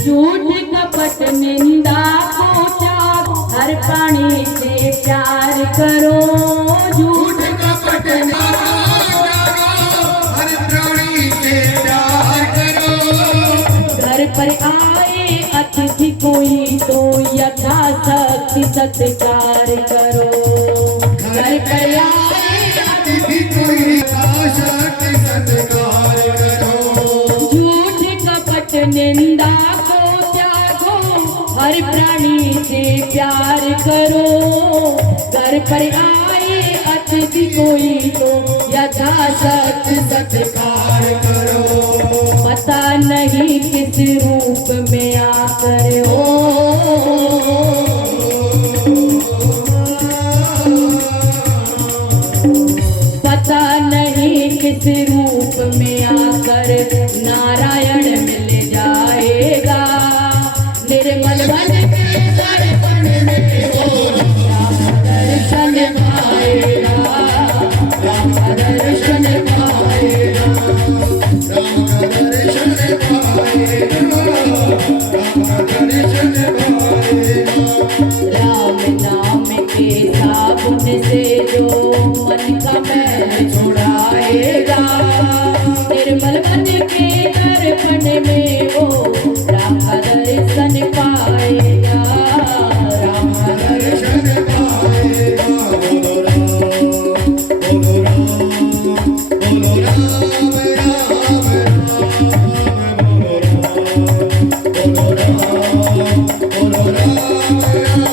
झूठ कपट निंदा को त्यागो हर प्राणी से प्यार करो। झूठ कपट निंदा हर प्राणी से प्यार करो। घर पर आए अतिथि कोई तो यथाशक्ति सत्कार करो। घर पर आए अतिथि कोई यथाशक्ति सत्कार करो। झूठ कपट निंदा हर प्राणी से प्यार करो। घर पर आए अतिथि कोई तो यथाशक्ति सत्कार करो। पता नहीं किस रूप में आकर हो। पता नहीं किस रूप में आकर नारायण मिल जाएगा। निर्मल मन के दर्पण में वो राम दर्शन पाएगा। राम दर्शन पाएगा। राम दर्शन पाएगा। राम दर्शन पाएगा। राम नाम के साबुन से जो मन का मैल छुड़ाएगा। निर्मल मन के दर्पण में वो राम दर्शन पाएगा। राम दर्शन पाएगा। बोलो राम बोलो राम बोलो राम राम बोलो राम बोलो राम राम।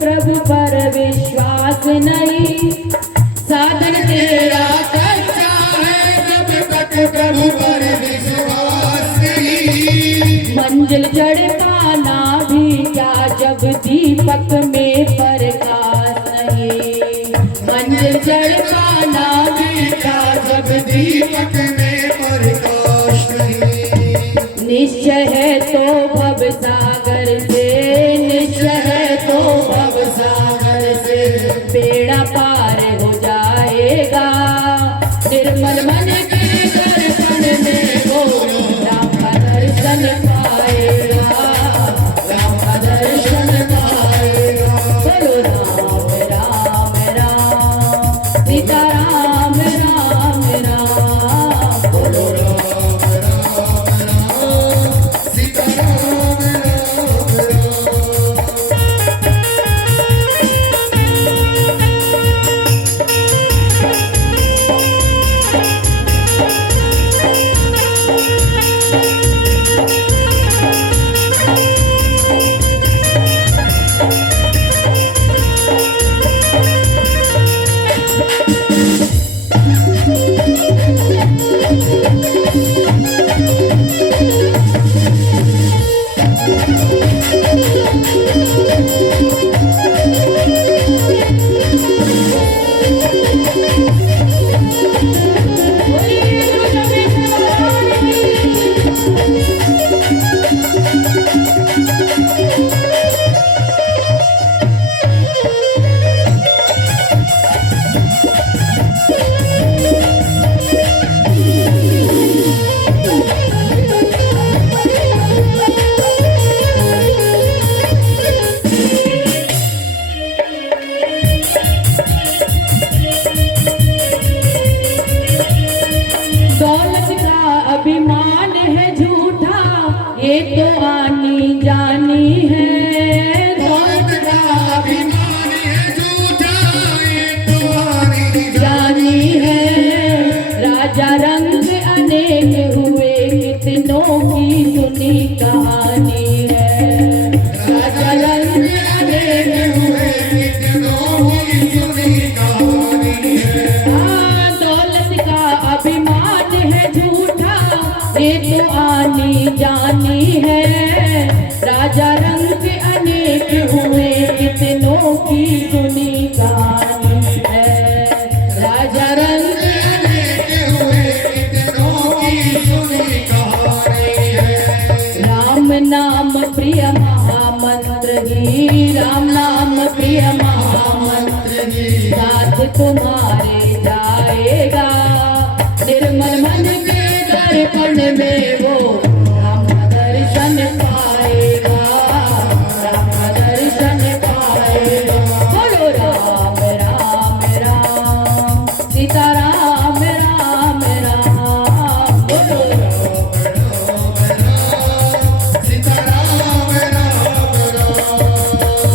प्रभु पर विश्वास नहीं। साधन तेरा कच्चा है जब तक प्रभु पर विश्वास नहीं। मंजिल चढ़ पाना भी क्या जब दीपक में प्रकाश नहीं। मंजिल चढ़ पाना भी दीपक में प्रकाश नहीं। निश्चय है तो भव सागर से, निश्चय है तो भव सागर से बेड़ा पार हो जाएगा। निर्मल मन के दर्शन में वो राम का दर्शन पाएगा, राम का दर्शन पाएगा। बोलो राम राम राम सीता राम राम राम। बोलो राम राम राम सीता राम राम राम। दौलत का अभिमान है झूठा, ये तो आनी जानी है। दौलत का अभिमान है झूठा, ये तो आनी जानी है। राजा रंग अनेक हुए, कितनों की सुनी कहानी है। राजा रंग अनेक हुए, कितनों की सुनी कहानी है। दौलत का अभिमान है झूठा, ये तो आनी जानी है। राजा रंग अनेक हुए, कितनों की सुनी कहानी है। राजा रंग अनेक हुए, कितनों की सुनी कहानी है। राम नाम प्रिय महामंत्र ही, राम नाम प्रिय महामंत्र ही साथ तुम्हारे जाएगा। निर्मल मन के दर्पण में वो राम का दर्शन पाएगा, राम का दर्शन पाएगा। बोलो राम राम राम सीता राम राम राम। बोलो सीता राम राम राम।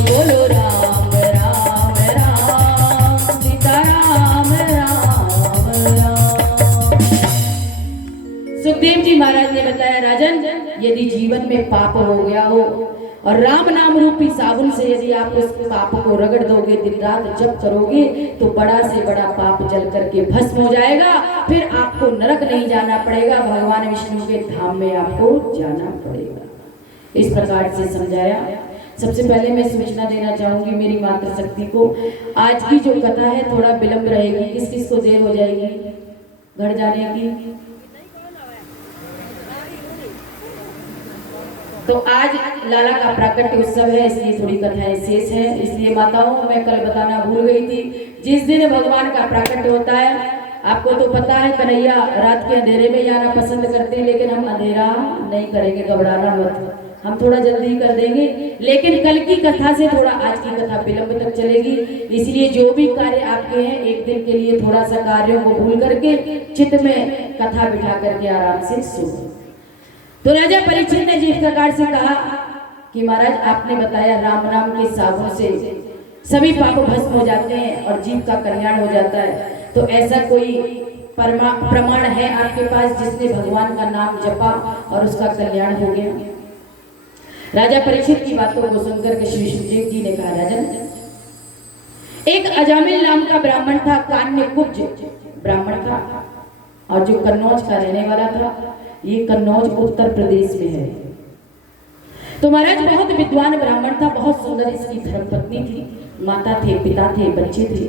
बोलो राम राम राम सीता राम राम राम। सुखदेव जी महाराज ने बताया, राजन यदि जीवन में पाप हो गया हो और राम नाम रूपी साबुन से यदि आप उस पाप को रगड़ दोगे, दिन रात जप करोगे, तो बड़ा से बड़ा पाप जल करके भस्म हो जाएगा। फिर आपको नरक नहीं जाना पड़ेगा, भगवान विष्णु के धाम में आपको जाना पड़ेगा। इस प्रकार से समझाया। सबसे पहले मैं सूचना देना चाहूंगी मेरी मातृशक्ति को, आज की जो कथा है थोड़ा विलंब रहेगी। किस किस को देर हो जाएगी घर जाने की? तो आज लाला का प्राकट्य उत्सव है, इसलिए थोड़ी कथाएं शेष है। इसलिए माताओं, मैं कल बताना भूल गई थी, जिस दिन भगवान का प्राकट्य होता है, आपको तो पता है कन्हैया रात के अंधेरे में ही आना पसंद करते हैं, लेकिन हम अंधेरा नहीं करेंगे, घबराना मत, हम थोड़ा जल्दी कर देंगे। लेकिन कल की कथा से थोड़ा आज की कथा विलंब तक चलेगी, इसलिए जो भी कार्य आपके हैं एक दिन के लिए थोड़ा सा कार्यों को भूल करके चित्त में कथा बिठा करके आराम से सुनो। तो राजा परीक्षित ने जिस प्रकार से कहा कि महाराज आपने बताया राम नाम के साबुन से सभी पाप भस्म हो जाते हैं और जीव का कल्याण हो जाता है, तो ऐसा कोई प्रमाण है आपके पास जिसने भगवान का नाम जपा और उसका कल्याण हो गया? राजा परीक्षित की बातों को सुनकर के श्री सुखदेव जी ने कहा, राजन एक अजामिल नाम का ब्राह्मण था, कान्य कुब्ज ब्राह्मण था, और जो कन्नौज का रहने वाला था। ये कन्नौज उत्तर प्रदेश में है। तो महाराज बहुत विद्वान ब्राह्मण था, बहुत सुंदर इसकी धर्मपत्नी थी, माता थे, पिता थे, बच्चे थे।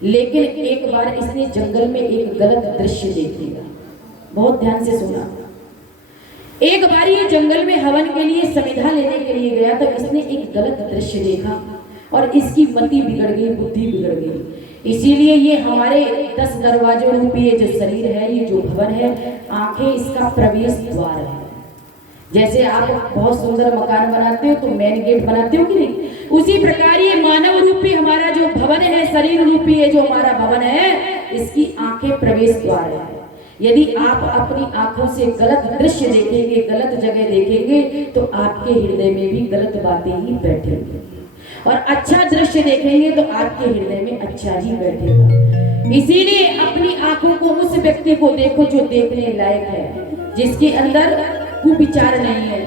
लेकिन एक बार इसने जंगल में एक गलत दृश्य देख लिया। बहुत ध्यान से सुना। एक बार ये जंगल में हवन के लिए समिधा लेने के लिए गया तो इसने एक गलत दृश्य देखा और इसकी मति बिगड़ गई, बुद्धि बिगड़ गई। इसीलिए ये हमारे 10 दरवाजों रूपी ये जो शरीर है, ये जो भवन है, आंखें इसका प्रवेश द्वार है। जैसे आप बहुत सुंदर मकान बनाते हो तो मेन गेट बनाते हो कि नहीं, उसी प्रकार ये मानव रूपी हमारा जो भवन है, शरीर रूपी ये जो हमारा भवन है, इसकी आंखें प्रवेश द्वार है। यदि आप अपनी आंखों से गलत दृश्य देखेंगे, गलत जगह देखेंगे, तो आपके हृदय में भी गलत बातें ही बैठेंगी, और अच्छा दृश्य देखेंगे तो आपके हृदय में अच्छा ही बैठेगा। इसीलिए अपनी आंखों को उस व्यक्ति को देखो जो देखने लायक है, जिसके अंदर कुविचार नहीं है,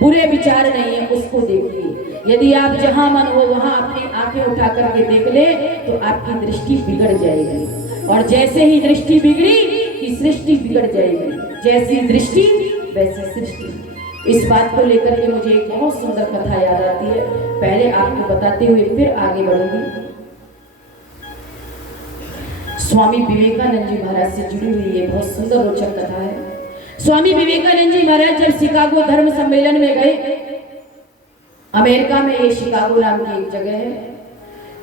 बुरे विचार नहीं है, उसको देखिए। यदि आप जहां मन हो वहां अपनी आंखें उठा करके देख ले तो आपकी दृष्टि बिगड़ जाएगी, और जैसे ही दृष्टि बिगड़ी कि सृष्टि बिगड़ जाएगी। जैसी दृष्टि वैसी सृष्टि। इस बात को लेकर के मुझे एक बहुत सुंदर कथा याद आती है, पहले आपको बताते हुए फिर आगे बढ़ूंगी। स्वामी विवेकानंद जी महाराज से जुड़ी हुई ये बहुत सुंदर रोचक कथा है। स्वामी विवेकानंद जी महाराज जब शिकागो धर्म सम्मेलन में गए, अमेरिका में ये शिकागो नाम की एक जगह है,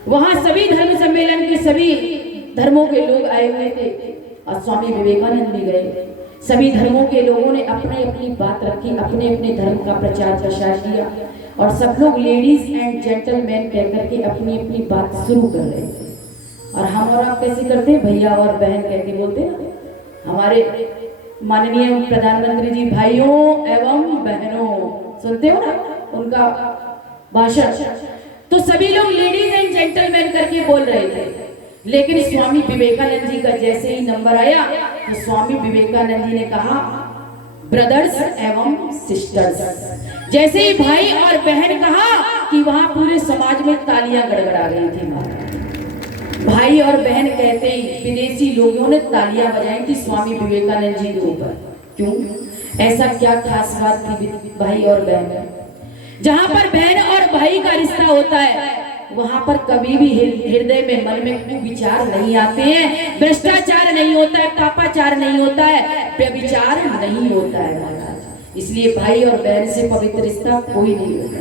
वहां सभी धर्म सम्मेलन के सभी धर्मों के लोग आए हुए थे और स्वामी विवेकानंद भी गए। सभी धर्मों के लोगों ने अपनी अपनी बात रखी, अपने अपने धर्म का प्रचार प्रसार किया, और सब लोग लेडीज एंड जेंटलमैन कहकर के अपनी अपनी बात शुरू कर रहे थे। और हम और आप कैसे करते हैं, भैया और बहन कह के बोलते हैं। हमारे माननीय प्रधानमंत्री जी भाइयों एवं बहनों, सुनते हो ना उनका भाषण, तो सभी लोग लेडीज एंड जेंटलमैन करके बोल रहे थे। लेकिन स्वामी विवेकानंद जी का जैसे ही नंबर आया तो स्वामी विवेकानंद जी ने कहा ब्रदर्स एवं सिस्टर्स। जैसे ही भाई और बहन कहा कि वहां पूरे समाज में तालियां गड़गड़ा गई थी। भाई और बहन कहते ही विदेशी लोगों ने तालियां बजाई थी स्वामी विवेकानंद जी के ऊपर। क्यों? ऐसा क्या खास बात थी भाई और बहन? जहां पर बहन और भाई का रिश्ता होता है वहां पर कभी भी हृदय में, मन में कुविचार नहीं आते हैं, भ्रष्टाचार नहीं होता है, पापाचार नहीं होता है, व्यभिचार नहीं होता है महाराज। इसलिए भाई और बहन से पवित्र रिश्ता कोई नहीं होता।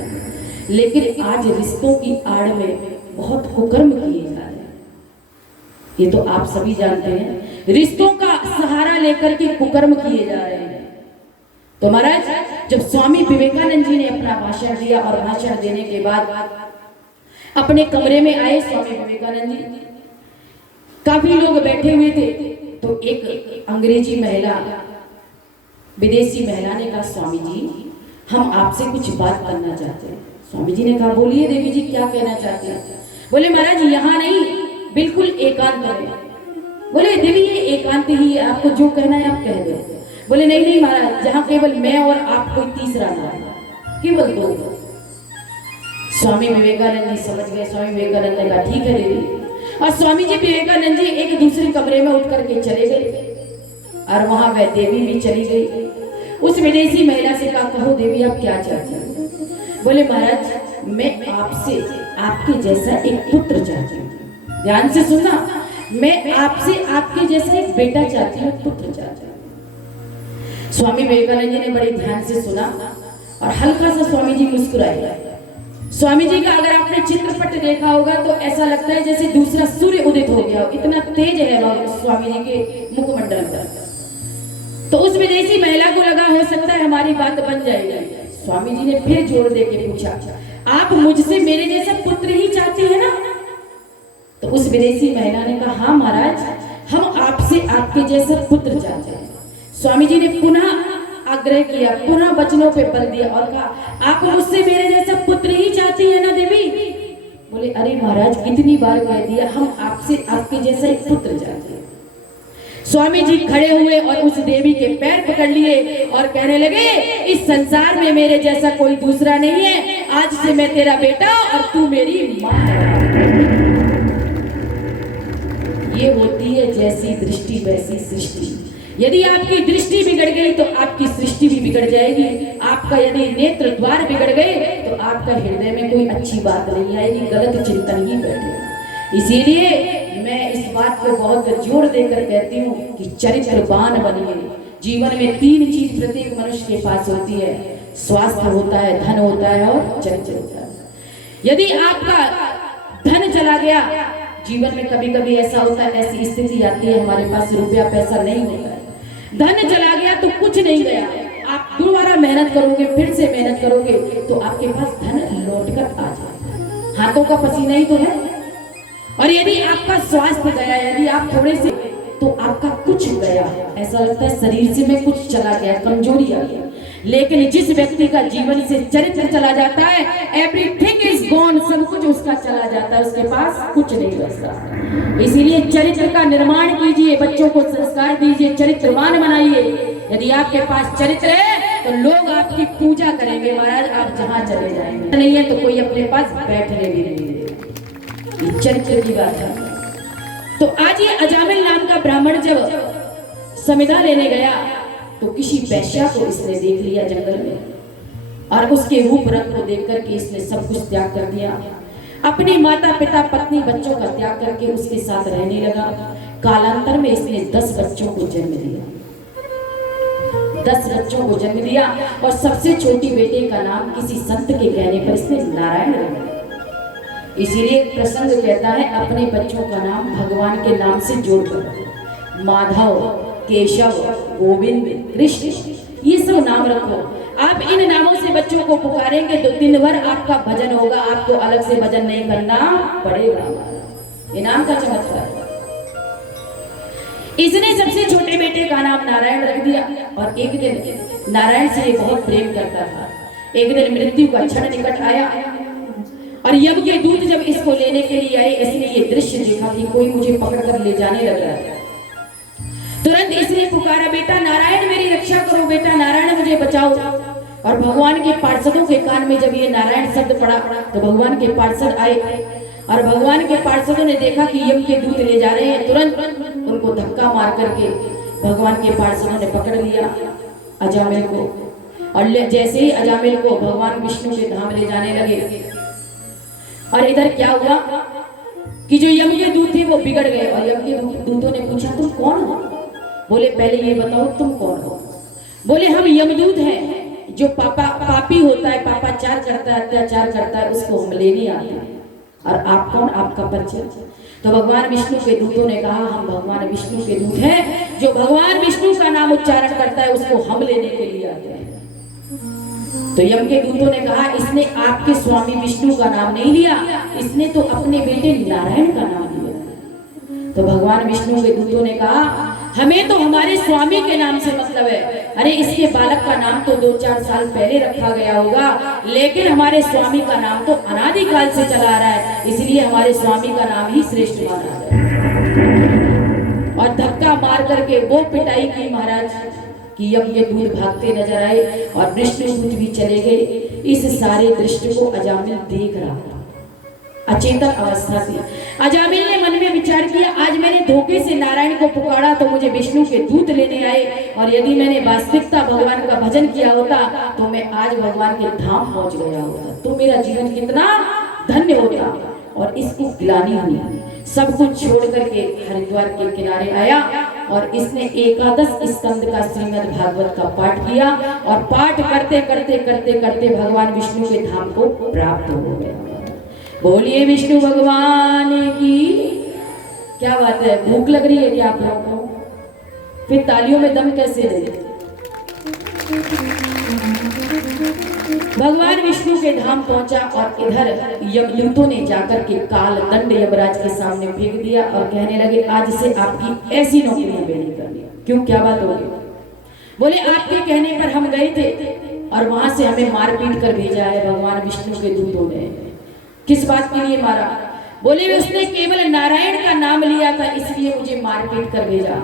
लेकिन आज रिश्तों की आड़ में बहुत कुकर्म किए जा रहे हैं, ये तो आप सभी जानते हैं। रिश्तों का सहारा लेकर के कुकर्म किए जा रहे हैं। तो महाराज जब स्वामी विवेकानंद जी ने अपना भाषण दिया और भाषण देने के बाद अपने कमरे में आए स्वामी विवेकानंद जी, काफी लोग बैठे हुए थे, तो एक अंग्रेजी महिला, विदेशी महिला ने कहा स्वामी जी हम आपसे कुछ बात करना चाहते हैं। स्वामी जी ने कहा बोलिए देवी जी क्या कहना चाहते हैं? बोले महाराज यहाँ नहीं, बिल्कुल एकांत में। बोले देवी ये एकांत ही है, आपको जो कहना है आप कह दो। बोले नहीं नहीं महाराज, जहाँ केवल मैं और आप, कोई तीसरा ना, केवल दो। स्वामी विवेकानंद जी समझ गए। स्वामी विवेकानंद ने कहा ठीक है देवी। और स्वामी जी विवेकानंद जी एक दूसरे कमरे में उठ करके चले गए और वहां वह देवी भी चली गई। उस विदेशी महिला से कहा कहो देवी आप क्या चाहती हो? बोले महाराज मैं आपसे आपके जैसा एक पुत्र चाहती हूँ। ध्यान से सुनना, मैं आपसे आपके जैसा एक बेटा चाहती हूँ, पुत्र चाहती हूँ। स्वामी विवेकानंद जी ने बड़े ध्यान से सुना और हल्का सा स्वामी जी मुस्कुराए। स्वामी जी का अगर आपने चित्रपट देखा होगा तो ऐसा लगता है जैसे दूसरा सूर्य उदित हो गया हो, इतना तेज है स्वामी जी के मुखमंडल पर। तो उस विदेशी महिला को लगा हो सकता है हमारी बात बन जाएगी। स्वामी जी ने फिर जोर दे के पूछा आप मुझसे मेरे जैसा पुत्र ही चाहती है ना? तो उस विदेशी महिला ने कहा हाँ महाराज हम आपसे आपके जैसा पुत्र चाहते हैं। स्वामी जी ने पुनः आग्रह किया, पुनः वचनों पे बल दिया और कहा आप मुझसे मेरे जैसा पुत्र ही चाहती है ना देवी? बोले अरे महाराज कितनी बार कह दिया, हम आपसे आपके जैसा एक पुत्र चाहते हैं। स्वामी जी खड़े हुए और उस देवी के पैर पकड़ लिए और कहने लगे इस संसार में मेरे जैसा कोई दूसरा नहीं है, आज से मैं तेरा बेटा और तू मेरी माँ। ये होती है जैसी दृष्टि वैसी सृष्टि। यदि आपकी दृष्टि बिगड़ गई तो आपकी सृष्टि भी बिगड़ जाएगी। आपका यदि नेत्र द्वार बिगड़ गए तो आपका हृदय में कोई अच्छी बात नहीं आएगी, गलत चिंतन ही बैठेगा। इसीलिए मैं इस बात को बहुत जोर देकर कहती हूँ कि चरित्रवान बनिए। जीवन में 3 चीज प्रत्येक मनुष्य के पास होती है, स्वास्थ्य होता है, धन होता है और चरित्र होता है। यदि आपका धन चला गया, जीवन में कभी कभी ऐसा होता है, ऐसी स्थिति आती है हमारे पास रुपया पैसा नहीं होता है, धन चला गया तो कुछ नहीं गया। आप दोबारा मेहनत करोगे, फिर से मेहनत करोगे तो आपके पास धन लौट कर आ जाएगा। हाथों का पसीना ही तो है। और यदि आपका स्वास्थ्य गया, यदि आप थोड़े से, तो आपका कुछ गया, ऐसा लगता है शरीर से में कुछ चला गया, कमजोरी आ गई। लेकिन जिस व्यक्ति का जीवन से चरित्र चला जाता है, एवरीथिंग इज गॉन, सब कुछ उसका चला जाता है, उसके पास कुछ नहीं बचता। इसीलिए चरित्र का निर्माण कीजिए, बच्चों को संस्कार दीजिए, चरित्रवान बनाइए। यदि आपके पास चरित्र है तो लोग आपकी पूजा करेंगे, महाराज आप जहां चले जाएंगे। नहीं है तो कोई अपने पास बैठने भी नहीं देगा। ये चरित्र की बात है। तो आज ये अजामिल नाम का ब्राह्मण जब समिधा लेने गया तो किसी वैश्या को इसने देख लिया जंगल में, और उसके रूप रंग को देख करके इसने सब कुछ त्याग कर दिया। अपनी माता पिता पत्नी बच्चों का त्याग करके उसके साथ रहने लगा। कालांतर में इसने 10 बच्चों को जन्म दिया, 10 बच्चों को जन्म दिया। और सबसे छोटी बेटे का नाम किसी संत के कहने पर इसने नारायण रख दिया। इसीलिए प्रसंग कहता है, अपने बच्चों का नाम भगवान के नाम से जोड़कर माधव, केशव, गोविंद, कृष्ण, ये सब नाम रखो। आप इन नामों से बच्चों को पुकारेंगे तो दिन भर आपका भजन होगा, आपको अलग से भजन नहीं करना पड़ेगा। ये नाम का चमत्कार है। इसने सबसे छोटे बेटे का नाम नारायण रख दिया। और एक दिन नारायण से ये बहुत प्रेम करता था। एक दिन मृत्यु का क्षण निकट आया और यम के दूत जब इसको लेने के लिए आए, इसने ये दृश्य देखा कि कोई मुझे पकड़ कर ले जाने लग रहा है। तुरंत इसने पुकारा, बेटा नारायण मेरी रक्षा करो, बेटा नारायण मुझे बचाओ। और भगवान के पार्षदों के कान में जब ये नारायण शब्द पड़ा तो भगवान के पार्षद आए, और भगवान के पार्षदों ने देखा कि यम के दूत ले जा रहे हैं। तुरंत उनको धक्का मार करके भगवान के पार्षदों ने पकड़ लिया अजामिल को। और जैसे ही अजामिल को भगवान विष्णु के धाम ले जाने लगे, और इधर क्या हुआ कि जो यम के दूत थे वो बिगड़ गए। और यम के दूतों ने पूछा, तुम कौन हो? बोले पहले ये बताओ तुम कौन हो? बोले हम यमदूत हैं, जो पापी होता है, पापाचार करता है, अत्याचार करता है, उसको हम लेने आते हैं। और आप कौन, आपका परिचय? तो भगवान विष्णु के दूतों ने कहा, हम भगवान विष्णु के दूत हैं, जो भगवान विष्णु का नाम उच्चारण करता है उसको हम लेने के लिए आते हैं। तो यम के दूतों ने कहा, इसने आपके स्वामी विष्णु का नाम नहीं लिया, इसने तो अपने बेटे नारायण का नाम लिया। तो भगवान विष्णु के दूतों ने कहा, हमें तो हमारे स्वामी के नाम से मतलब है। अरे इसके बालक का नाम तो 2-4 साल पहले रखा गया होगा, लेकिन हमारे स्वामी का नाम तो अनादिकाल से चला आ रहा है, इसलिए हमारे स्वामी का नाम ही श्रेष्ठ माना है। और धक्का मार करके वो पिटाई की महाराज कि यम के दूत भागते नजर आए और विष्णु दूत भी चले गए। इस सारे दृश्य को अजामिल देख रहा था, अचेतन अवस्था थी। अजामिल ने मन में विचार किया, आज मैंने धोखे से नारायण को पुकारा तो मुझे विष्णु के दूत लेने आए, और यदि मैंने वास्तविकता भगवान का भजन किया होता तो मैं आज भगवान के धाम पहुंच गया होता, तो मेरा जीवन कितना धन्य होता। और इसको ग्लानि हुई, सब कुछ छोड़ करके हरिद्वार के किनारे आया और इसने 11 स्कंद का श्रीमद् भागवत का पाठ किया। और पाठ करते करते करते करते भगवान विष्णु के धाम को प्राप्त हो गया। बोलिए विष्णु भगवान की। क्या बात है, भूख लग रही है क्या आप लोगों को? फिर तालियों में दम कैसे दे? भगवान विष्णु के धाम पहुंचा और इधर यमदूतों ने जाकर के काल दंड यमराज के सामने फेंक दिया और कहने लगे, आज से आपकी ऐसी नौकरी हमें नहीं करनी। क्यों, क्या बात होगी? बोले आपके कहने पर हम गए थे और वहां से हमें मार पीट कर भेजा है भगवान विष्णु के दूतों ने। किस बात के लिए मारा? बोले उसने केवल नारायण का नाम लिया था, इसलिए मुझे मार पीट कर भेजा।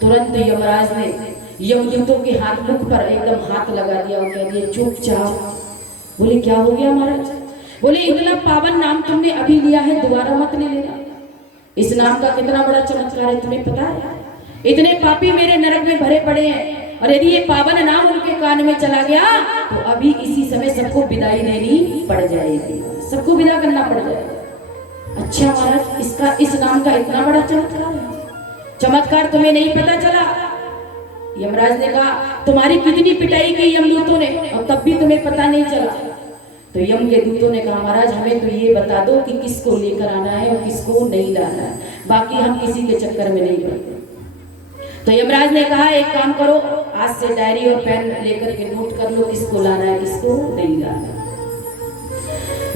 तुरंत यमराज ने यमदूतों के हाथ मुख पर एकदम हाथ लगा दिया और कह दिया, चुपचाप। बोले क्या हो गया महाराज? बोले इतना पावन नाम तुमने अभी लिया है, दोबारा मत ले लेना। इस नाम का कितना बड़ा चमत्कार है तुम्हें पता है? इतने पापी मेरे नरक में भरे पड़े हैं, और यदि ये पावन नाम उनके कान में चला गया तो अभी इसी समय सबको विदाई देनी पड़ जाएगी, सबको विदा करना पड़ जाएगा। अच्छा महाराज, इसका इस नाम का इतना बड़ा चमत्कार है, चमत्कार तुम्हें नहीं पता चला? यमराज ने कहा तुम्हारी कितनी पिटाई की यमदूतों ने और तब भी तुम्हें पता नहीं चला? तो यम के दूतों ने कहा महाराज हमें तो ये बता दो कि किसको लेकर आना है और किसको नहीं लाना है, बाकी हम किसी के चक्कर में नहीं पड़ते। तो यमराज ने कहा एक काम करो, आज से डायरी और पेन लेकर के नोट कर लो किसको लाना है किसको नहीं लाना है।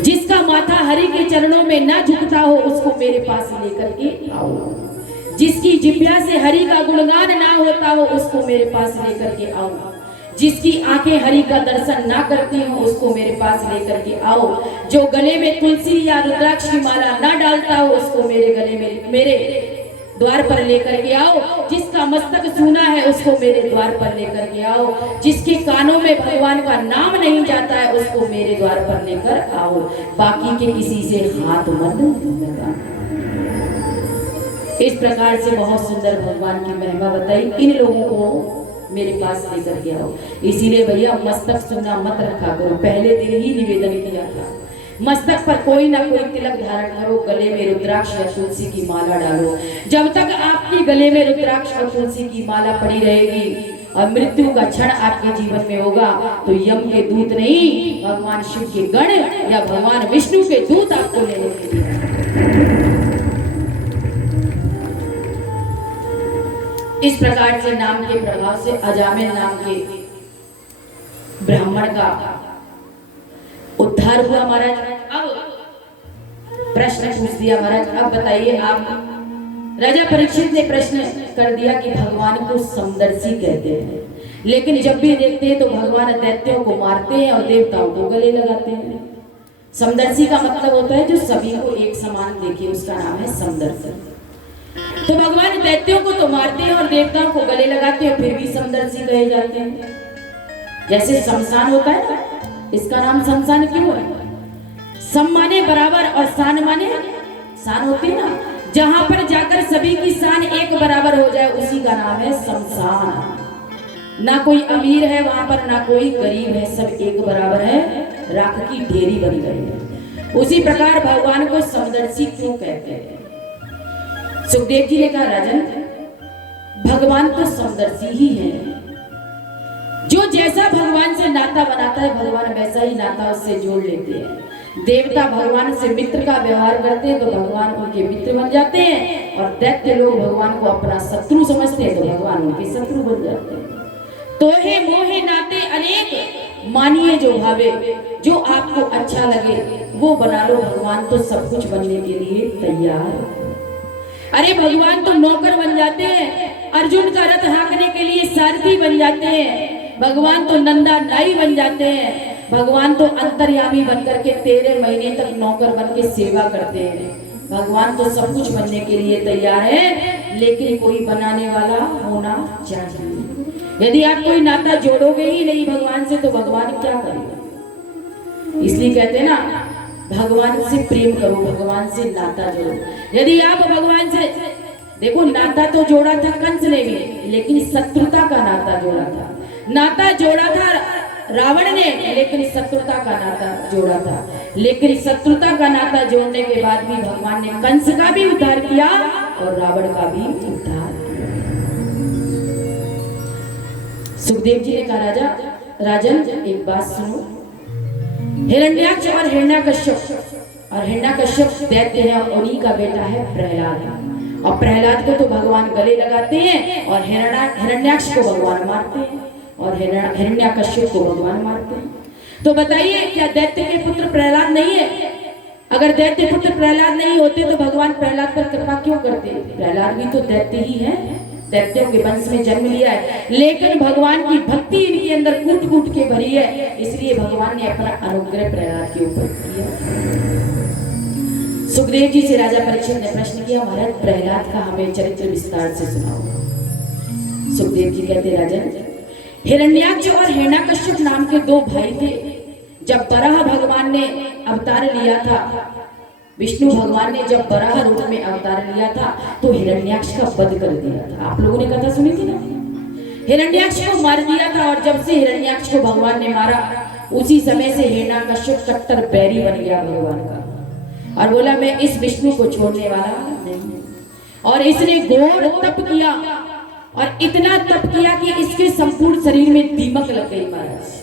जिसका माथा हरि के चरणों में ना झुकता हो उसको मेरे पास लेकर के आओ, जिसकी जिह्वा से हरि का गुणगान ना होता हो उसको मेरे पास लेकर के आओ, जिसकी आंखें हरि का दर्शन ना करती हो उसको मेरे पास लेकर के आओ, जो गले में तुलसी या रुद्राक्ष की माला ना डालता हो उसको मेरे गले में मेरे द्वार पर लेकर के आओ, जिसका मस्तक सूना है उसको मेरे द्वार पर लेकर के आओ, जिसके कानों में भगवान का नाम नहीं जाता है उसको मेरे द्वार पर लेकर आओ, बाकी के किसी से हाथ मत लगाना। इस प्रकार से बहुत सुंदर भगवान की महिमा बताई, इन लोगों को मेरे पास लेकर के आओ। इसीलिए भैया मस्तक सुनना मत रखा करो, पहले दिन ही निवेदन किया था, मस्तक पर कोई ना कोई तिलक धारण करो, गले में रुद्राक्ष या तुलसी की माला डालो। जब तक आपके गले में रुद्राक्ष और तुलसी की माला पड़ी रहेगी और मृत्यु का क्षण आपके जीवन में होगा तो यम के दूत नहीं भगवान शिव के गण या भगवान विष्णु के दूत आपको लेने के लिए। इस प्रकार से नाम के प्रभाव से अजामिल नाम के ब्राह्मण का उद्धार हुआ महाराज। अब प्रश्न पूछ दिया महाराज, अब बताइए आप। राजा परीक्षित ने प्रश्न कर दिया कि भगवान को समदर्शी कहते हैं, लेकिन जब भी देखते हैं तो भगवान दैत्यों को मारते हैं और देवताओं को गले लगाते हैं। समदर्शी का मतलब होता है जो सभी को एक समान देखे, उसका नाम है समदर्शी। तो भगवान दैत्यों को तो मारते हैं और देवताओं को गले लगाते हैं, फिर भी समदर्शी कहे जाते हैं। जैसे शमशान होता है ना, इसका नाम शमशान क्यों है? सम माने बराबर और शान माने शान होती है ना, जहां पर जाकर सभी की शान एक बराबर हो जाए उसी का नाम है शमशान। ना कोई अमीर है वहां पर, ना कोई गरीब है, सब एक बराबर है, राख की ढेरी बन गई है। उसी प्रकार भगवान को समदर्शी क्यों कहते हैं? सुखदेव जी ने कहा राजन, भगवान तो समदर्शी ही है, जो जैसा भगवान से नाता बनाता है भगवान वैसा ही नाता उससे जोड़ लेते हैं। देवता भगवान से मित्र का व्यवहार करते हैं तो भगवान उनके मित्र बन जाते हैं, और दैत्य लोग भगवान को अपना शत्रु समझते हैं तो भगवान उनके शत्रु बन जाते हैं। तोहे मोहे नाते अनेक मानिए जो भावे, जो आपको अच्छा लगे वो बना लो, भगवान तो सब कुछ बनने के लिए तैयार है। अरे भगवान तो नौकर बन जाते हैं, अर्जुन का रथ हाँकने के लिए सारथी बन जाते हैं, भगवान तो नंदा नाई बन जाते हैं, भगवान तो अंतर्यामी बनकर के 13 महीने तक नौकर बन के सेवा करते हैं। भगवान तो सब कुछ बनने के लिए तैयार है, लेकिन कोई बनाने वाला होना चाहिए। यदि आप कोई नाता जोड़ोगे ही नहीं भगवान से तो भगवान क्या करेगा? इसलिए कहते हैं ना, भगवान से प्रेम करो, भगवान से नाता जोड़ो। यदि आप भगवान से देखो, नाता तो जोड़ा था कंस ने भी, लेकिन शत्रुता का नाता जोड़ा था। नाता जोड़ा था रावण ने, लेकिन शत्रुता का नाता जोड़ा था। लेकिन शत्रुता का नाता जोड़ने के बाद भी भगवान ने कंस का भी उद्धार किया और रावण का भी उद्धार किया। सुखदेव जी ने कहा राजन एक बात सुनो, हिरण्याक्ष और हिरण्यकश्यप दैत्य है, उन्हीं का बेटा है प्रहलाद। और प्रहलाद को तो भगवान गले लगाते हैं और हिरण्याक्ष को भगवान मारते हैं और हिरण्यकश्यप को भगवान मारते हैं। तो बताइए क्या दैत्य के पुत्र प्रहलाद नहीं है? अगर दैत्य पुत्र प्रहलाद नहीं होते तो भगवान प्रहलाद पर कृपा क्यों करते? प्रहलाद भी तो दैत्य ही है, दैत्यों के वंश में जन्म लिया है, लेकिन भगवान की भक्ति इनके अंदर कूट कूट के भरी है, इसलिए भगवान ने अपना अनुग्रह प्रहलाद के ऊपर किया। सुखदेव जी से राजा परीक्षित ने प्रश्न किया, महाराज प्रहलाद का हमें चरित्र विस्तार से सुनाओ। सुखदेव जी कहते, राजन हिरण्याक्ष और हिरण्यकश्यप नाम के 2 भाई थे। जब बराह भगवान ने अवतार लिया था, विष्णु भगवान ने जब बराह रूप में अवतार लिया था तो हिरण्याक्ष का वध कर दिया था। आप लोगों ने कथा सुनी थी ना, हिरण्याक्ष को मार दिया था। और जब से हिरण्याक्ष को भगवान ने मारा उसी समय से हिरण्यकश्यप कट्टर बैरी बन गया भगवान का। और बोला मैं इस विष्णु को छोड़ने वाला नहीं। और इसने घोर तप किया और इतना तप किया कि इसके संपूर्ण शरीर में दीमक लग गई महाराज।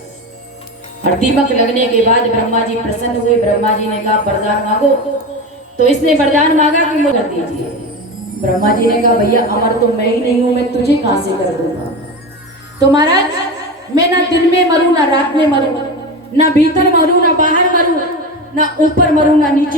और दीमक लगने के बाद ब्रह्मा जी प्रसन्न हुए। ब्रह्मा जी ने कहा वरदान मांगो। तो इसने वरदान मांगा कि मुझे कर दीजिए। ब्रह्मा जी ने कहा भैया अमर तो मैं ही नहीं हूं, मैं तुझे कहां से कर दूंगा। तो महाराज मैं ना दिन में मरूं ना रात में मरूं, ना भीतर मरूं ना बाहर मरूं, ना ऊपर मरूं ना नीचे